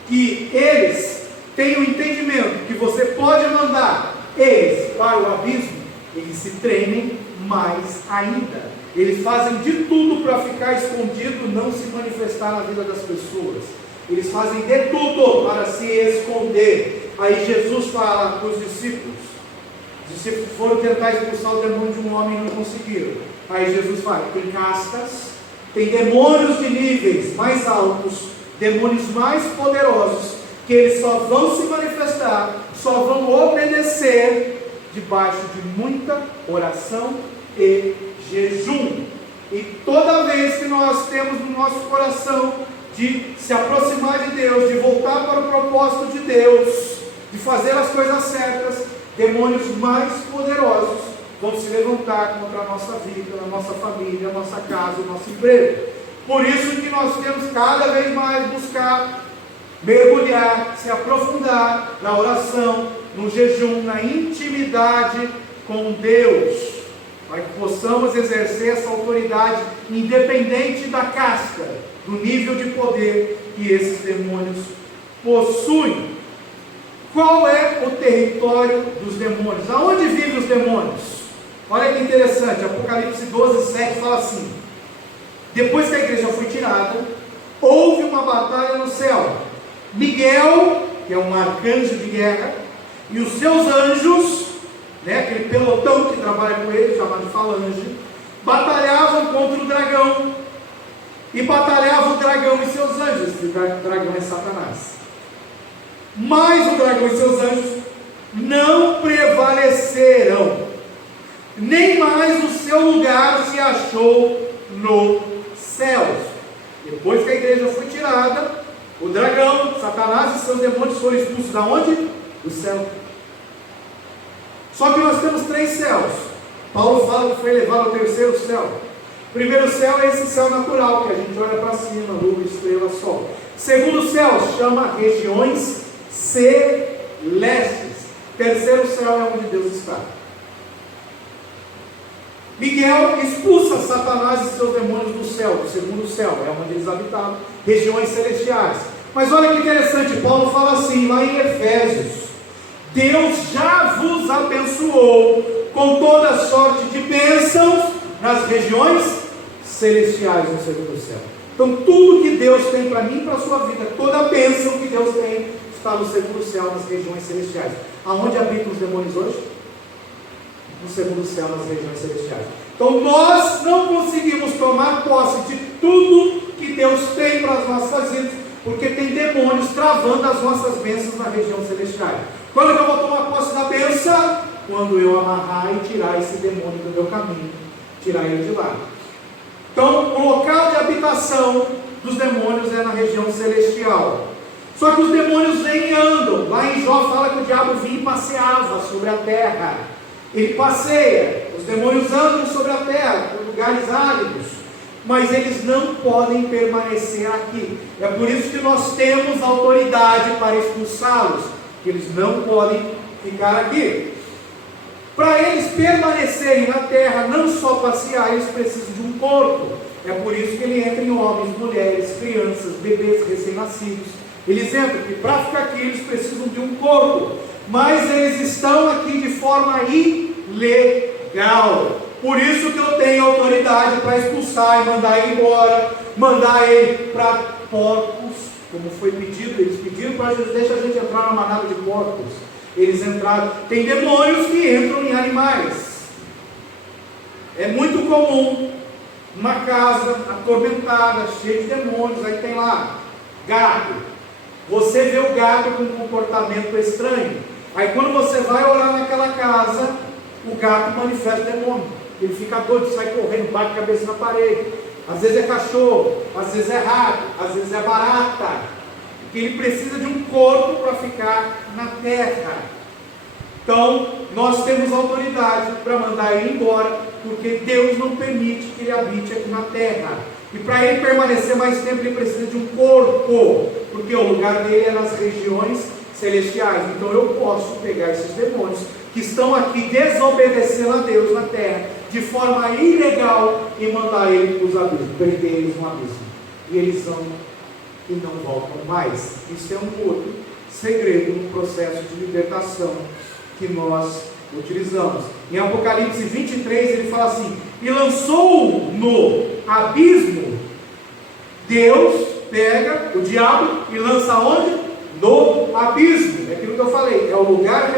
que eles têm o entendimento que você pode mandar eles para o abismo, eles se tremem mais ainda. Eles fazem de tudo para ficar escondido, não se manifestar na vida das pessoas. Eles fazem de tudo para se esconder. Aí Jesus fala para os discípulos. Os discípulos foram tentar expulsar o demônio de um homem e não conseguiram. Aí Jesus fala, tem castas, tem demônios de níveis mais altos, demônios mais poderosos, que eles só vão se manifestar, só vão obedecer debaixo de muita oração e jejum. E toda vez que nós temos no nosso coração de se aproximar de Deus, de voltar para o propósito de Deus, de fazer as coisas certas, demônios mais poderosos vão se levantar contra a nossa vida, a nossa família, a nossa casa, o nosso emprego. Por isso que nós temos cada vez mais buscar mergulhar, se aprofundar na oração, no jejum, na intimidade com Deus, para que possamos exercer essa autoridade independente da casca, do nível de poder que esses demônios possuem. Qual é o território dos demônios? Aonde vivem os demônios? Olha que interessante, Apocalipse 12, 7 fala assim: depois que a igreja foi tirada, houve uma batalha no céu. Miguel, que é um arcanjo de guerra, e os seus anjos, aquele pelotão que trabalha com ele, chamado falange, batalhavam contra o dragão. E batalhava o dragão e seus anjos. O dragão é Satanás. Mas o dragão e seus anjos não prevaleceram, nem mais o seu lugar se achou no céus. Depois que a igreja foi tirada, o dragão, Satanás e seus demônios foram expulsos da onde? Do céu. Só que nós temos 3 céus. Paulo fala que foi levado ao 3º céu. O primeiro céu é esse céu natural, que a gente olha para cima, lua, estrela, sol. Segundo céu chama regiões celestes. Terceiro céu é onde Deus está. Miguel expulsa Satanás e seus demônios do céu, do segundo céu, é onde eles habitavam, regiões celestiais. Mas olha que interessante, Paulo fala assim, lá em Efésios: Deus já vos abençoou com toda sorte de bênçãos nas regiões celestiais no segundo céu. Então tudo que Deus tem para mim e para a sua vida, toda a bênção que Deus tem, está no segundo céu, nas regiões celestiais. Aonde habitam os demônios hoje? No segundo céu, nas regiões celestiais. Então nós não conseguimos tomar posse de tudo que Deus tem para as nossas vidas, porque tem demônios travando as nossas bênçãos na região celestial. Quando eu vou tomar posse da bênção? Quando eu amarrar e tirar esse demônio do meu caminho, tirar ele de lá. Então o local de habitação dos demônios é na região celestial. Só que os demônios nem andam. Lá em Jó fala que o diabo vinha e passeava sobre a terra. Ele passeia, os demônios andam sobre a terra, por lugares áridos, mas eles não podem permanecer aqui. É por isso que nós temos autoridade para expulsá-los, que eles não podem ficar aqui. Para eles permanecerem na terra, não só passear, eles precisam de um corpo. É por isso que ele entra em homens, mulheres, crianças, bebês recém-nascidos. Eles entram, porque para ficar aqui eles precisam de um corpo. Mas eles estão aqui de forma ilegal. Por isso que eu tenho autoridade para expulsar e mandar ele embora, mandar ele para porcos, como foi pedido. Eles pediram para Jesus: deixa a gente entrar na manada de porcos. Eles entraram. Tem demônios que entram em animais. É muito comum uma casa atormentada, cheia de demônios, aí tem lá gato. Você vê o gato com um comportamento estranho. Aí quando você vai orar naquela casa, o gato manifesta demônio. Ele fica doido, sai correndo, bate a cabeça na parede. Às vezes é cachorro, às vezes é rato, às vezes é barata. Porque ele precisa de um corpo para ficar na terra. Então, nós temos autoridade para mandar ele embora, porque Deus não permite que ele habite aqui na terra. E para ele permanecer mais tempo, ele precisa de um corpo, porque o lugar dele é nas regiões celestiais. Então eu posso pegar esses demônios que estão aqui desobedecendo a Deus na terra, de forma ilegal, e mandar eles para os abismos, perder eles no abismo. E eles vão e não voltam mais. Isso é um outro segredo no processo de libertação que nós utilizamos. Em Apocalipse 23 ele fala assim: e lançou-o no abismo, Deus pega o diabo e lança onde? No abismo. É aquilo que eu falei, é o lugar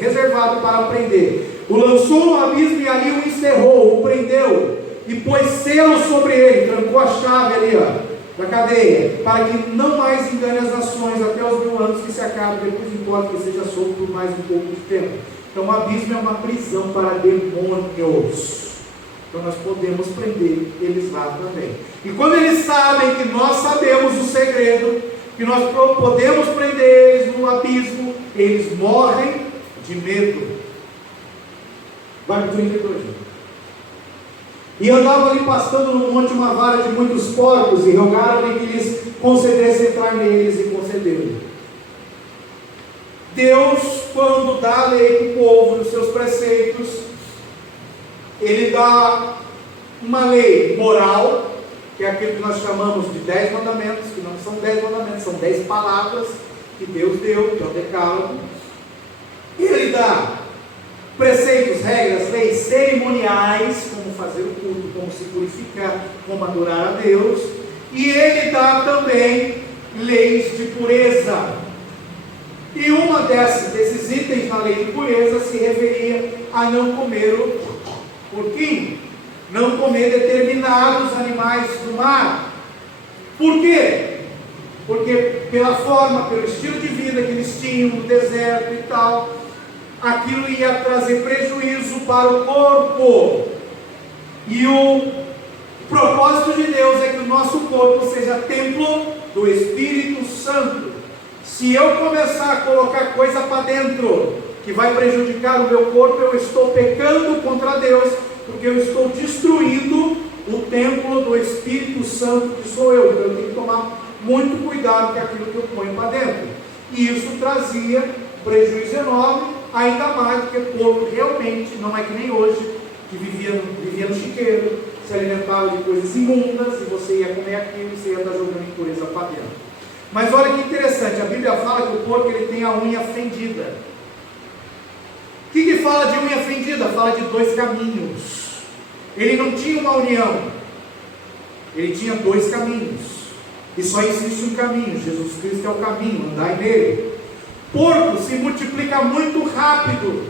reservado para prender. O lançou no abismo e ali o encerrou, o prendeu e pôs selo sobre ele, trancou a chave ali, ó, da cadeia, para que não mais engane as nações até os 1000 anos que se acabam, depois importa que seja solto por mais um pouco de tempo. Então o abismo é uma prisão para demônios. Então nós podemos prender eles lá também. E quando eles sabem que nós sabemos o segredo, que nós podemos prender eles no abismo, eles morrem de medo. Vai para o 32. E andava ali pastando no monte uma vara de muitos porcos, e rogaram-lhe que lhes concedesse entrar neles, e concederam. Deus, quando dá a lei para o povo, nos seus preceitos, Ele dá uma lei moral, que é aquilo que nós chamamos de 10 mandamentos, que não são 10 mandamentos, são 10 palavras que Deus deu, que é o decálogo. Ele dá preceitos, regras, leis cerimoniais, como fazer o culto, como se purificar, como adorar a Deus. E ele dá também leis de pureza. E uma desses itens na lei de pureza se referia a não comer o porquinho, não comer determinados animais do mar. Por quê? Porque pela forma, pelo estilo de vida que eles tinham no deserto e tal, aquilo ia trazer prejuízo para o corpo. E o propósito de Deus é que o nosso corpo seja templo do Espírito Santo. Se eu começar a colocar coisa para dentro que vai prejudicar o meu corpo, eu estou pecando contra Deus, porque eu estou destruindo o templo do Espírito Santo que sou eu. Então eu tenho que tomar muito cuidado com aquilo que eu ponho para dentro. E isso trazia prejuízo enorme, ainda mais porque o porco realmente não é que nem hoje, que vivia no chiqueiro, se alimentava de coisas imundas, e você ia comer aquilo e você ia estar jogando impureza para dentro. Mas olha que interessante, a Bíblia fala que o porco ele tem a unha fendida. O que fala de unha fendida? Fala de 2 caminhos. Ele não tinha uma união, ele tinha 2 caminhos, e só existe um caminho. Jesus Cristo é o caminho, andai nele. Porco se multiplica muito rápido,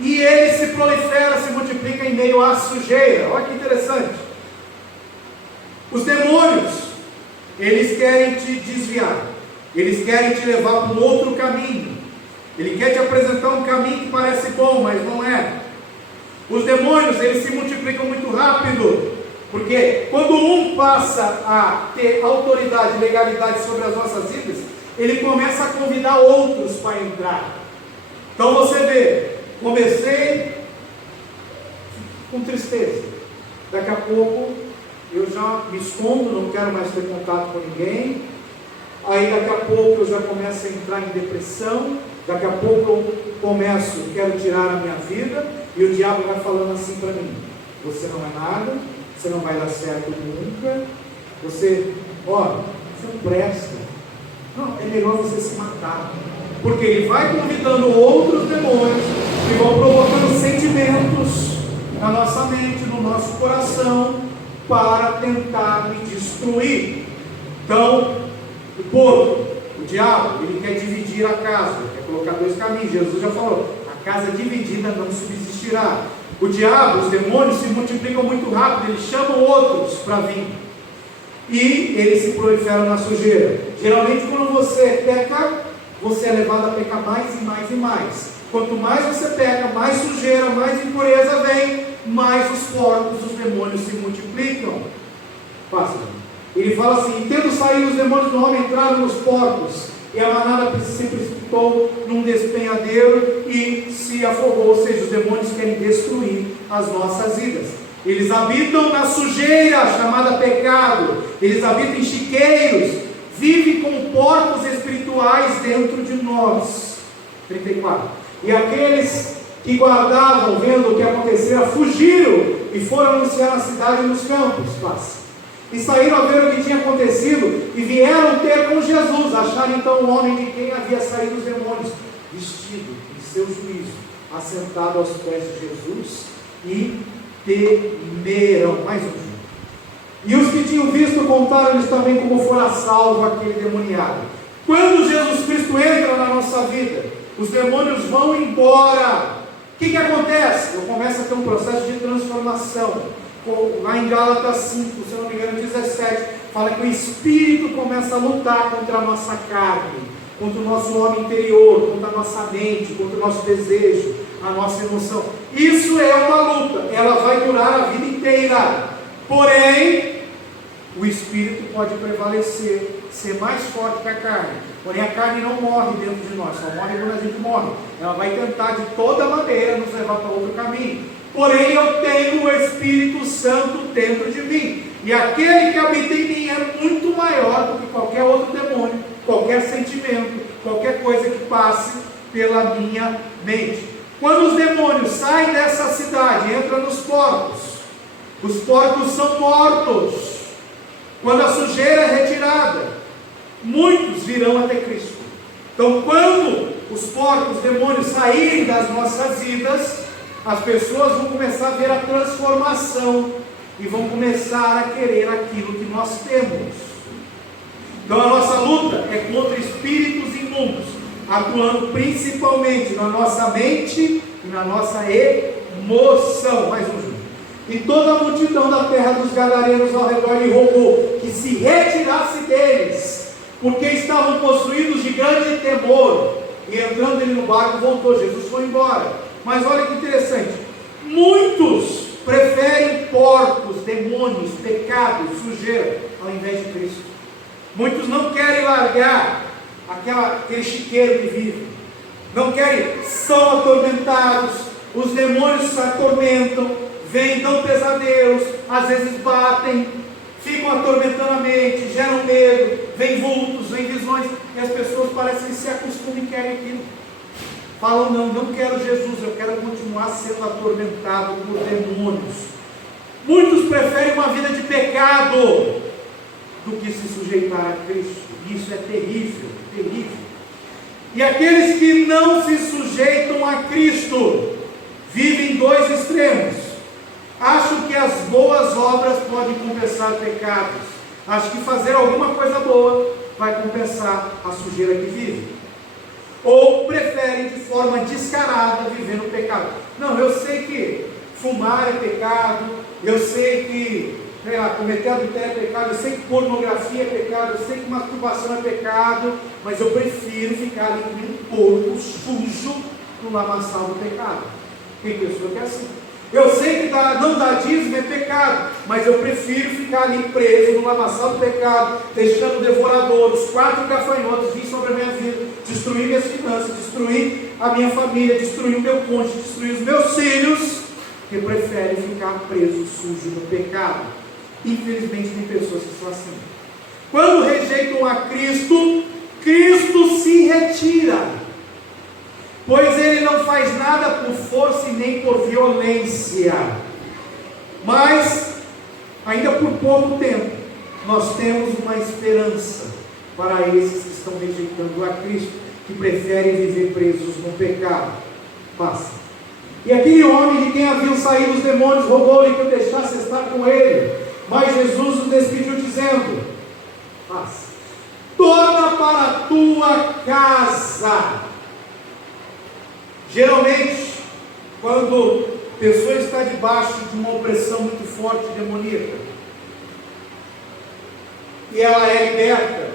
e ele se prolifera, se multiplica em meio à sujeira. Olha que interessante. Os demônios, eles querem te desviar, eles querem te levar para um outro caminho. Ele quer te apresentar um caminho que parece bom, mas não é. Os demônios, eles se multiplicam muito rápido, porque quando um passa a ter autoridade, legalidade sobre as nossas vidas, ele começa a convidar outros para entrar. Então você vê, comecei com tristeza, daqui a pouco eu já me escondo, não quero mais ter contato com ninguém, aí daqui a pouco eu já começo a entrar em depressão, daqui a pouco eu começo, quero tirar a minha vida, e o diabo vai falando assim para mim: você não é nada, você não vai dar certo nunca, você não presta, não, é melhor você se matar, porque ele vai convidando outros demônios, que vão provocando sentimentos na nossa mente, no nosso coração, para tentar me destruir. Então, o porco, o diabo, ele quer dividir a casa, quer colocar 2 caminhos. Jesus já falou: a casa dividida não subsistirá. O diabo, os demônios se multiplicam muito rápido, eles chamam outros para vir, e eles se proliferam na sujeira. Geralmente quando você peca, você é levado a pecar mais e mais e mais. Quanto mais você peca, mais sujeira, mais impureza vem, mais os porcos, os demônios se multiplicam. Fácil. Ele fala assim: tendo saído os demônios do homem, entraram nos porcos, e a manada se precipitou num despenhadeiro e se afogou. Ou seja, os demônios querem destruir as nossas vidas. Eles habitam na sujeira chamada pecado, eles habitam em chiqueiros, vivem como porcos espirituais dentro de nós. 34. E aqueles que guardavam, vendo o que acontecera, fugiram e foram anunciar na cidade e nos campos. E saíram a ver o que tinha acontecido, e vieram ter com Jesus. Acharam então o homem de quem havia saído os demônios, vestido em seu juízo, assentado aos pés de Jesus, e temerão. Mais um. E os que tinham visto contaram-lhes também como fora salvo aquele demoniado. Quando Jesus Cristo entra na nossa vida, os demônios vão embora. O que acontece? Começa a ter um processo de transformação. Lá em Gálatas 5, se eu não me engano, 17, fala que o Espírito começa a lutar contra a nossa carne, contra o nosso homem interior, contra a nossa mente, contra o nosso desejo, a nossa emoção. Isso é uma luta, ela vai durar a vida inteira. Porém, o Espírito pode prevalecer, ser mais forte que a carne. Porém, a carne não morre dentro de nós, só morre quando a gente morre. Ela vai tentar de toda maneira nos levar para outro caminho. Porém, eu tenho o Espírito Santo dentro de mim. E aquele que habita em mim é muito maior do que qualquer outro demônio, qualquer sentimento, qualquer coisa que passe pela minha mente. Quando os demônios saem dessa cidade, entram nos porcos, os porcos são mortos. Quando a sujeira é retirada, muitos virão até Cristo. Então, quando os porcos, os demônios saírem das nossas vidas, as pessoas vão começar a ver a transformação e vão começar a querer aquilo que nós temos. Então, a nossa luta é contra espíritos imundos, atuando principalmente na nossa mente e na nossa emoção. Mais um. E toda a multidão da terra dos gadarenos ao redor lhe rogou que se retirasse deles, porque estavam possuídos de grande temor. E entrando ele no barco, voltou. Jesus foi embora. Mas olha que interessante, muitos preferem porcos, demônios, pecados, sujeira, ao invés de Cristo. Muitos não querem largar aquele chiqueiro que vive, não querem, são atormentados, os demônios se atormentam, vêm, dão pesadelos, às vezes batem, ficam atormentando a mente, geram medo, vêm vultos, vêm visões, e as pessoas parecem que se acostumam e querem aquilo. Falam, não quero Jesus, eu quero continuar sendo atormentado por demônios. Muitos preferem uma vida de pecado do que se sujeitar a Cristo. Isso é terrível, terrível. E aqueles que não se sujeitam a Cristo vivem em dois extremos. Acham que as boas obras podem compensar pecados. Acham que fazer alguma coisa boa vai compensar a sujeira que vive. Ou preferem de forma descarada viver no pecado. Não, eu sei que fumar é pecado, eu sei que, cometer adultério é pecado, eu sei que pornografia é pecado, eu sei que masturbação é pecado, mas eu prefiro ficar ali como um porco sujo no lamaçal do pecado. Tem pessoa que é assim. Eu sei que não dar dízimo é pecado, mas eu prefiro ficar ali preso no lamaçal do pecado, deixando o devorador, os 4 gafanhotos vir sobre a minha vida, destruir minhas finanças, destruir a minha família, destruir o meu cônjuge, destruir os meus filhos, que preferem ficar preso, sujo no pecado. Infelizmente tem pessoas que são assim. Quando rejeitam a Cristo, Cristo se retira, pois ele não faz nada por força e nem por violência. Mas, ainda por pouco tempo, nós temos uma esperança para esses que estão rejeitando a Cristo, que preferem viver presos no pecado. Passa. E aquele homem de quem haviam saído os demônios rogou-lhe que o deixasse estar com ele. Mas Jesus o despediu dizendo: passa, torna para a tua casa. Geralmente, quando a pessoa está debaixo de uma opressão muito forte demoníaca, e ela é liberta,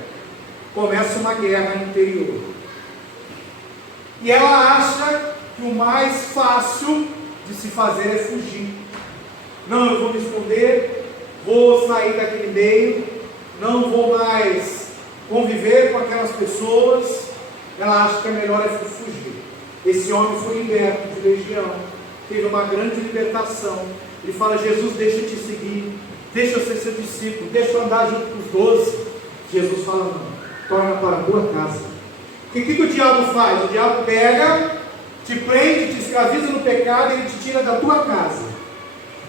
começa uma guerra interior. E ela acha que o mais fácil de se fazer é fugir. Não, eu vou me esconder, vou sair daquele meio, não vou mais conviver com aquelas pessoas. Ela acha que é melhor é fugir. Esse homem foi liberto de legião, teve uma grande libertação. Ele fala: Jesus, deixa eu te seguir, deixa eu ser seu discípulo, deixa eu andar junto com os 12. Jesus fala: não, torna para a tua casa. O que o diabo faz? O diabo pega, te prende, te escraviza no pecado, ele te tira da tua casa,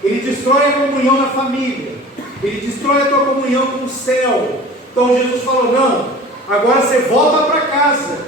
ele destrói a comunhão na família, ele destrói a tua comunhão com o céu. Então Jesus falou: não, agora você volta para casa,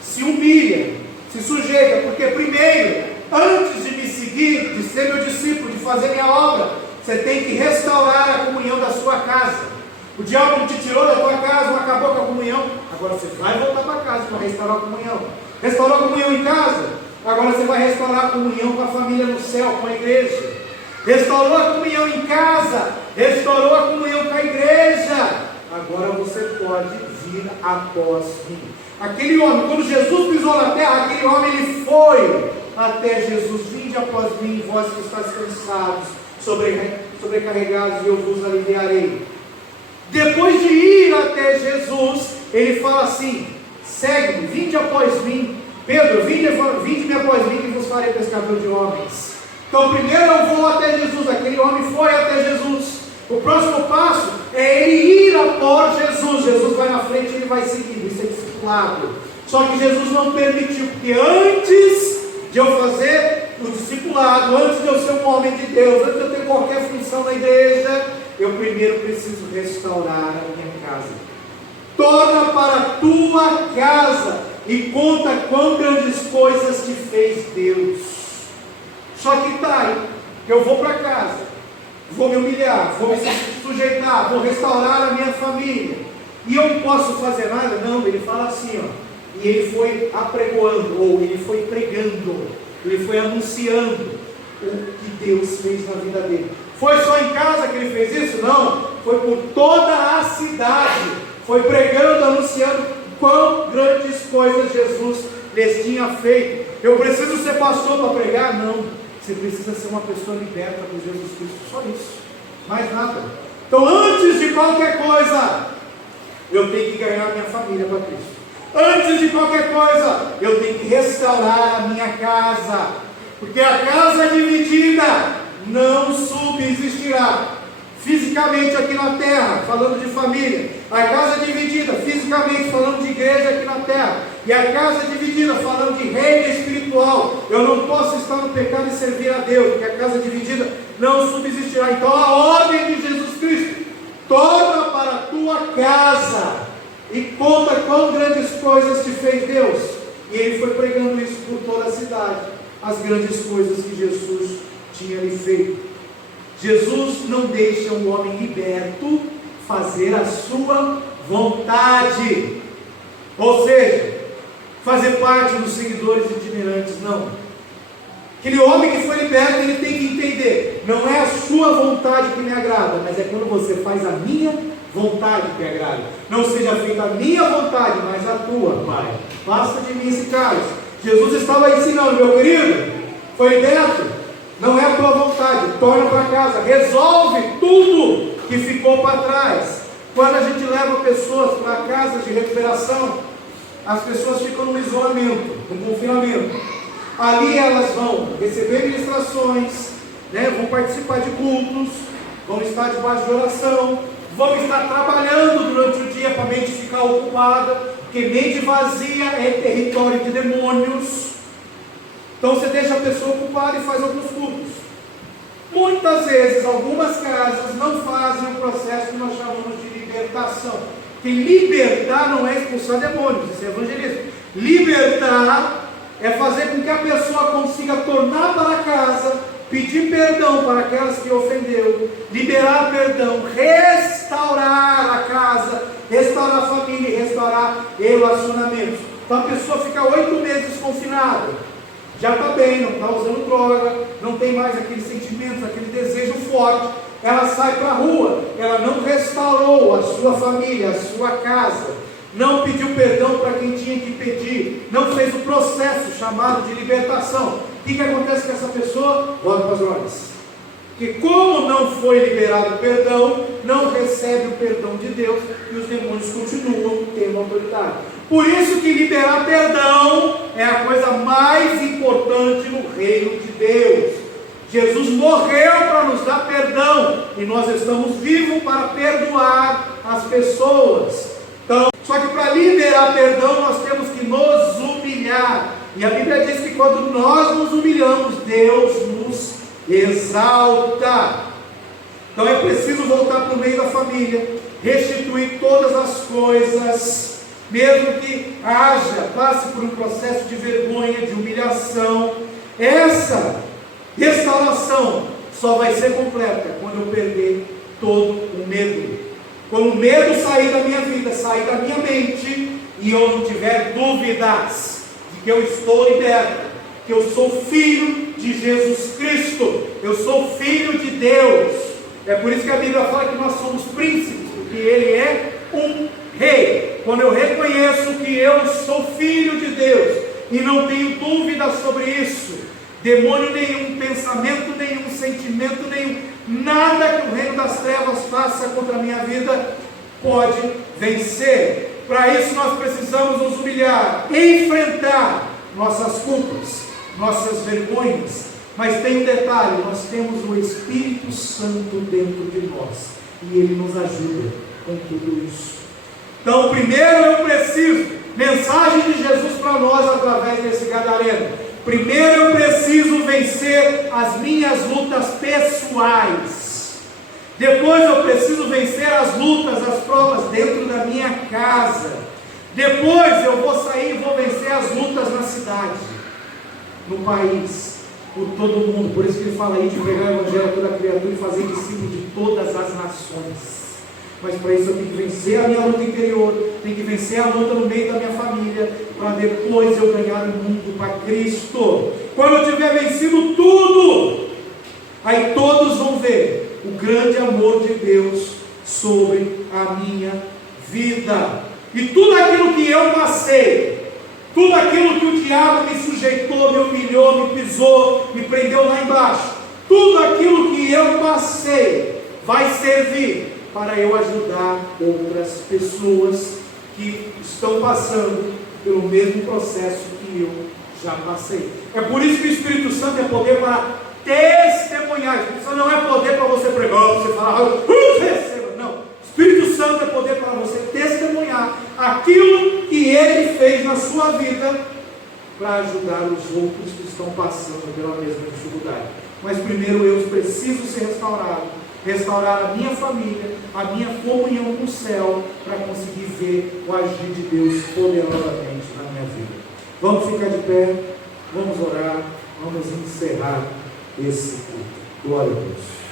se humilha, se sujeita, porque primeiro, antes de me seguir, seguir, de ser meu discípulo, de fazer minha obra, você tem que restaurar a comunhão da sua casa. O diabo te tirou da tua casa, não acabou com a comunhão, agora você vai voltar para casa para restaurar a comunhão. Restaurou a comunhão em casa, agora você vai restaurar a comunhão com a família no céu, com a igreja. Restaurou a comunhão em casa, restaurou a comunhão com a igreja, agora você pode vir após mim. Aquele homem, quando Jesus pisou na terra, aquele homem ele foi até Jesus: vinde após mim, vós que estáis cansados, sobrecarregados, e eu vos aliviarei. Depois de ir até Jesus, ele fala assim: segue-me, vinde após mim. Pedro, vinde-me após mim, que vos farei pescador de homens. Então primeiro eu vou até Jesus, aquele homem foi até Jesus. O próximo passo é ele ir após Jesus. Jesus vai na frente e ele vai seguindo, isso é discipulado. Só que Jesus não permitiu, porque antes de eu fazer o discipulado, antes de eu ser um homem de Deus, antes de eu ter qualquer função na igreja, eu primeiro preciso restaurar a minha casa. Torna para a tua casa e conta quão grandes coisas te fez Deus. Só que tá aí, que eu vou para casa, vou me humilhar, vou me sujeitar, vou restaurar a minha família, e eu não posso fazer nada? Não, ele fala assim, e ele foi apregoando, ou ele foi pregando, ele foi anunciando o que Deus fez na vida dele. Foi só em casa que ele fez isso? Não, foi por toda a cidade, foi pregando, anunciando quão grandes coisas Jesus lhes tinha feito. Eu preciso ser pastor para pregar? Não. Você precisa ser uma pessoa liberta por Jesus Cristo, só isso, mais nada. Então antes de qualquer coisa, eu tenho que ganhar a minha família para Cristo. Antes de qualquer coisa, eu tenho que restaurar a minha casa, porque a casa dividida não subsistirá. Fisicamente aqui na terra, falando de família, a casa dividida, fisicamente falando de igreja aqui na terra, e a casa dividida, falando de reino espiritual. Eu não posso estar no pecado e servir a Deus, porque a casa dividida não subsistirá. Então a ordem de Jesus Cristo: torna para a tua casa e conta quão grandes coisas te fez Deus. E ele foi pregando isso por toda a cidade, as grandes coisas que Jesus tinha lhe feito. Jesus não deixa um homem liberto fazer a sua vontade, ou seja, fazer parte dos seguidores itinerantes, não. Aquele homem que foi liberto, ele tem que entender: não é a sua vontade que me agrada, mas é quando você faz a minha vontade que agrada. Não seja feita a minha vontade, mas a tua, Pai. Basta de mim esse cálice. Jesus estava ensinando: meu querido, foi liberto, não é a tua vontade, torna para casa, resolve tudo que ficou para trás. Quando a gente leva pessoas para casas de recuperação, as pessoas ficam no isolamento, no confinamento. Ali elas vão receber ministrações, vão participar de cultos, vão estar debaixo de oração, vão estar trabalhando durante o dia para a mente ficar ocupada, porque mente vazia é território de demônios. Então você deixa a pessoa ocupada e faz alguns cultos. Muitas vezes, algumas casas não fazem o processo que nós chamamos de libertação. Que libertar não é expulsar demônios, isso é evangelismo. Libertar é fazer com que a pessoa consiga tornar para casa, pedir perdão para aquelas que ofendeu, liberar perdão, restaurar a casa, restaurar a família, restaurar relacionamentos. Então a pessoa fica 8 meses confinada. Já está bem, não está usando droga, não tem mais aqueles sentimentos, aquele desejo forte. Ela sai para a rua, ela não restaurou a sua família, a sua casa, não pediu perdão para quem tinha que pedir, não fez o processo chamado de libertação. O que acontece com essa pessoa? Volta para as drogas. Porque como não foi liberado o perdão, não recebe o perdão de Deus, e os demônios continuam tendo autoridade. Por isso que liberar perdão é a coisa mais importante no reino de Deus. Jesus morreu para nos dar perdão, e nós estamos vivos para perdoar as pessoas. Então, só que para liberar perdão nós temos que nos humilhar. E a Bíblia diz que quando nós nos humilhamos, Deus nos exalta. Então é preciso voltar para o meio da família, restituir todas as coisas, mesmo que passe por um processo de vergonha, de humilhação. Essa Restauração só vai ser completa quando eu perder todo o medo. Quando o medo sair da minha vida, sair da minha mente, e eu não tiver dúvidas de que eu estou liberto, que eu sou filho de Jesus Cristo, eu sou filho de Deus. É por isso que a Bíblia fala que nós somos príncipes, porque Ele é um rei. Quando eu reconheço que eu sou filho de Deus e não tenho dúvida sobre isso, demônio nenhum, pensamento nenhum, sentimento nenhum, nada que o reino das trevas faça contra a minha vida pode vencer. Para isso nós precisamos nos humilhar, enfrentar nossas culpas, nossas vergonhas. Mas tem um detalhe: nós temos o Espírito Santo dentro de nós, e Ele nos ajuda com tudo isso. Então, primeiro eu preciso, mensagem de Jesus para nós através desse gadareno. Primeiro eu preciso vencer as minhas lutas pessoais. Depois eu preciso vencer as lutas, as provas dentro da minha casa. Depois eu vou sair e vou vencer as lutas na cidade, no país, por todo mundo. Por isso que ele fala aí de pregar o evangelho a toda criatura e fazer discípulos de todas as nações. Mas para isso eu tenho que vencer a minha luta interior, tenho que vencer a luta no meio da minha família, para depois eu ganhar o mundo para Cristo. Quando eu tiver vencido tudo, aí todos vão ver o grande amor de Deus sobre a minha vida. E tudo aquilo que eu passei, tudo aquilo que o diabo me sujeitou, me humilhou, me pisou, me prendeu lá embaixo, tudo aquilo que eu passei vai servir para eu ajudar outras pessoas que estão passando pelo mesmo processo que eu já passei. É por isso que o Espírito Santo é poder para testemunhar. O Espírito Santo não é poder para você pregar, você falar, receba. Não. O Espírito Santo é poder para você testemunhar aquilo que Ele fez na sua vida para ajudar os outros que estão passando pela mesma dificuldade. Mas primeiro eu preciso ser restaurado, restaurar a minha família, a minha comunhão com o céu, para conseguir ver o agir de Deus poderosamente na minha vida. Vamos ficar de pé, vamos orar, vamos encerrar esse culto. Glória a Deus.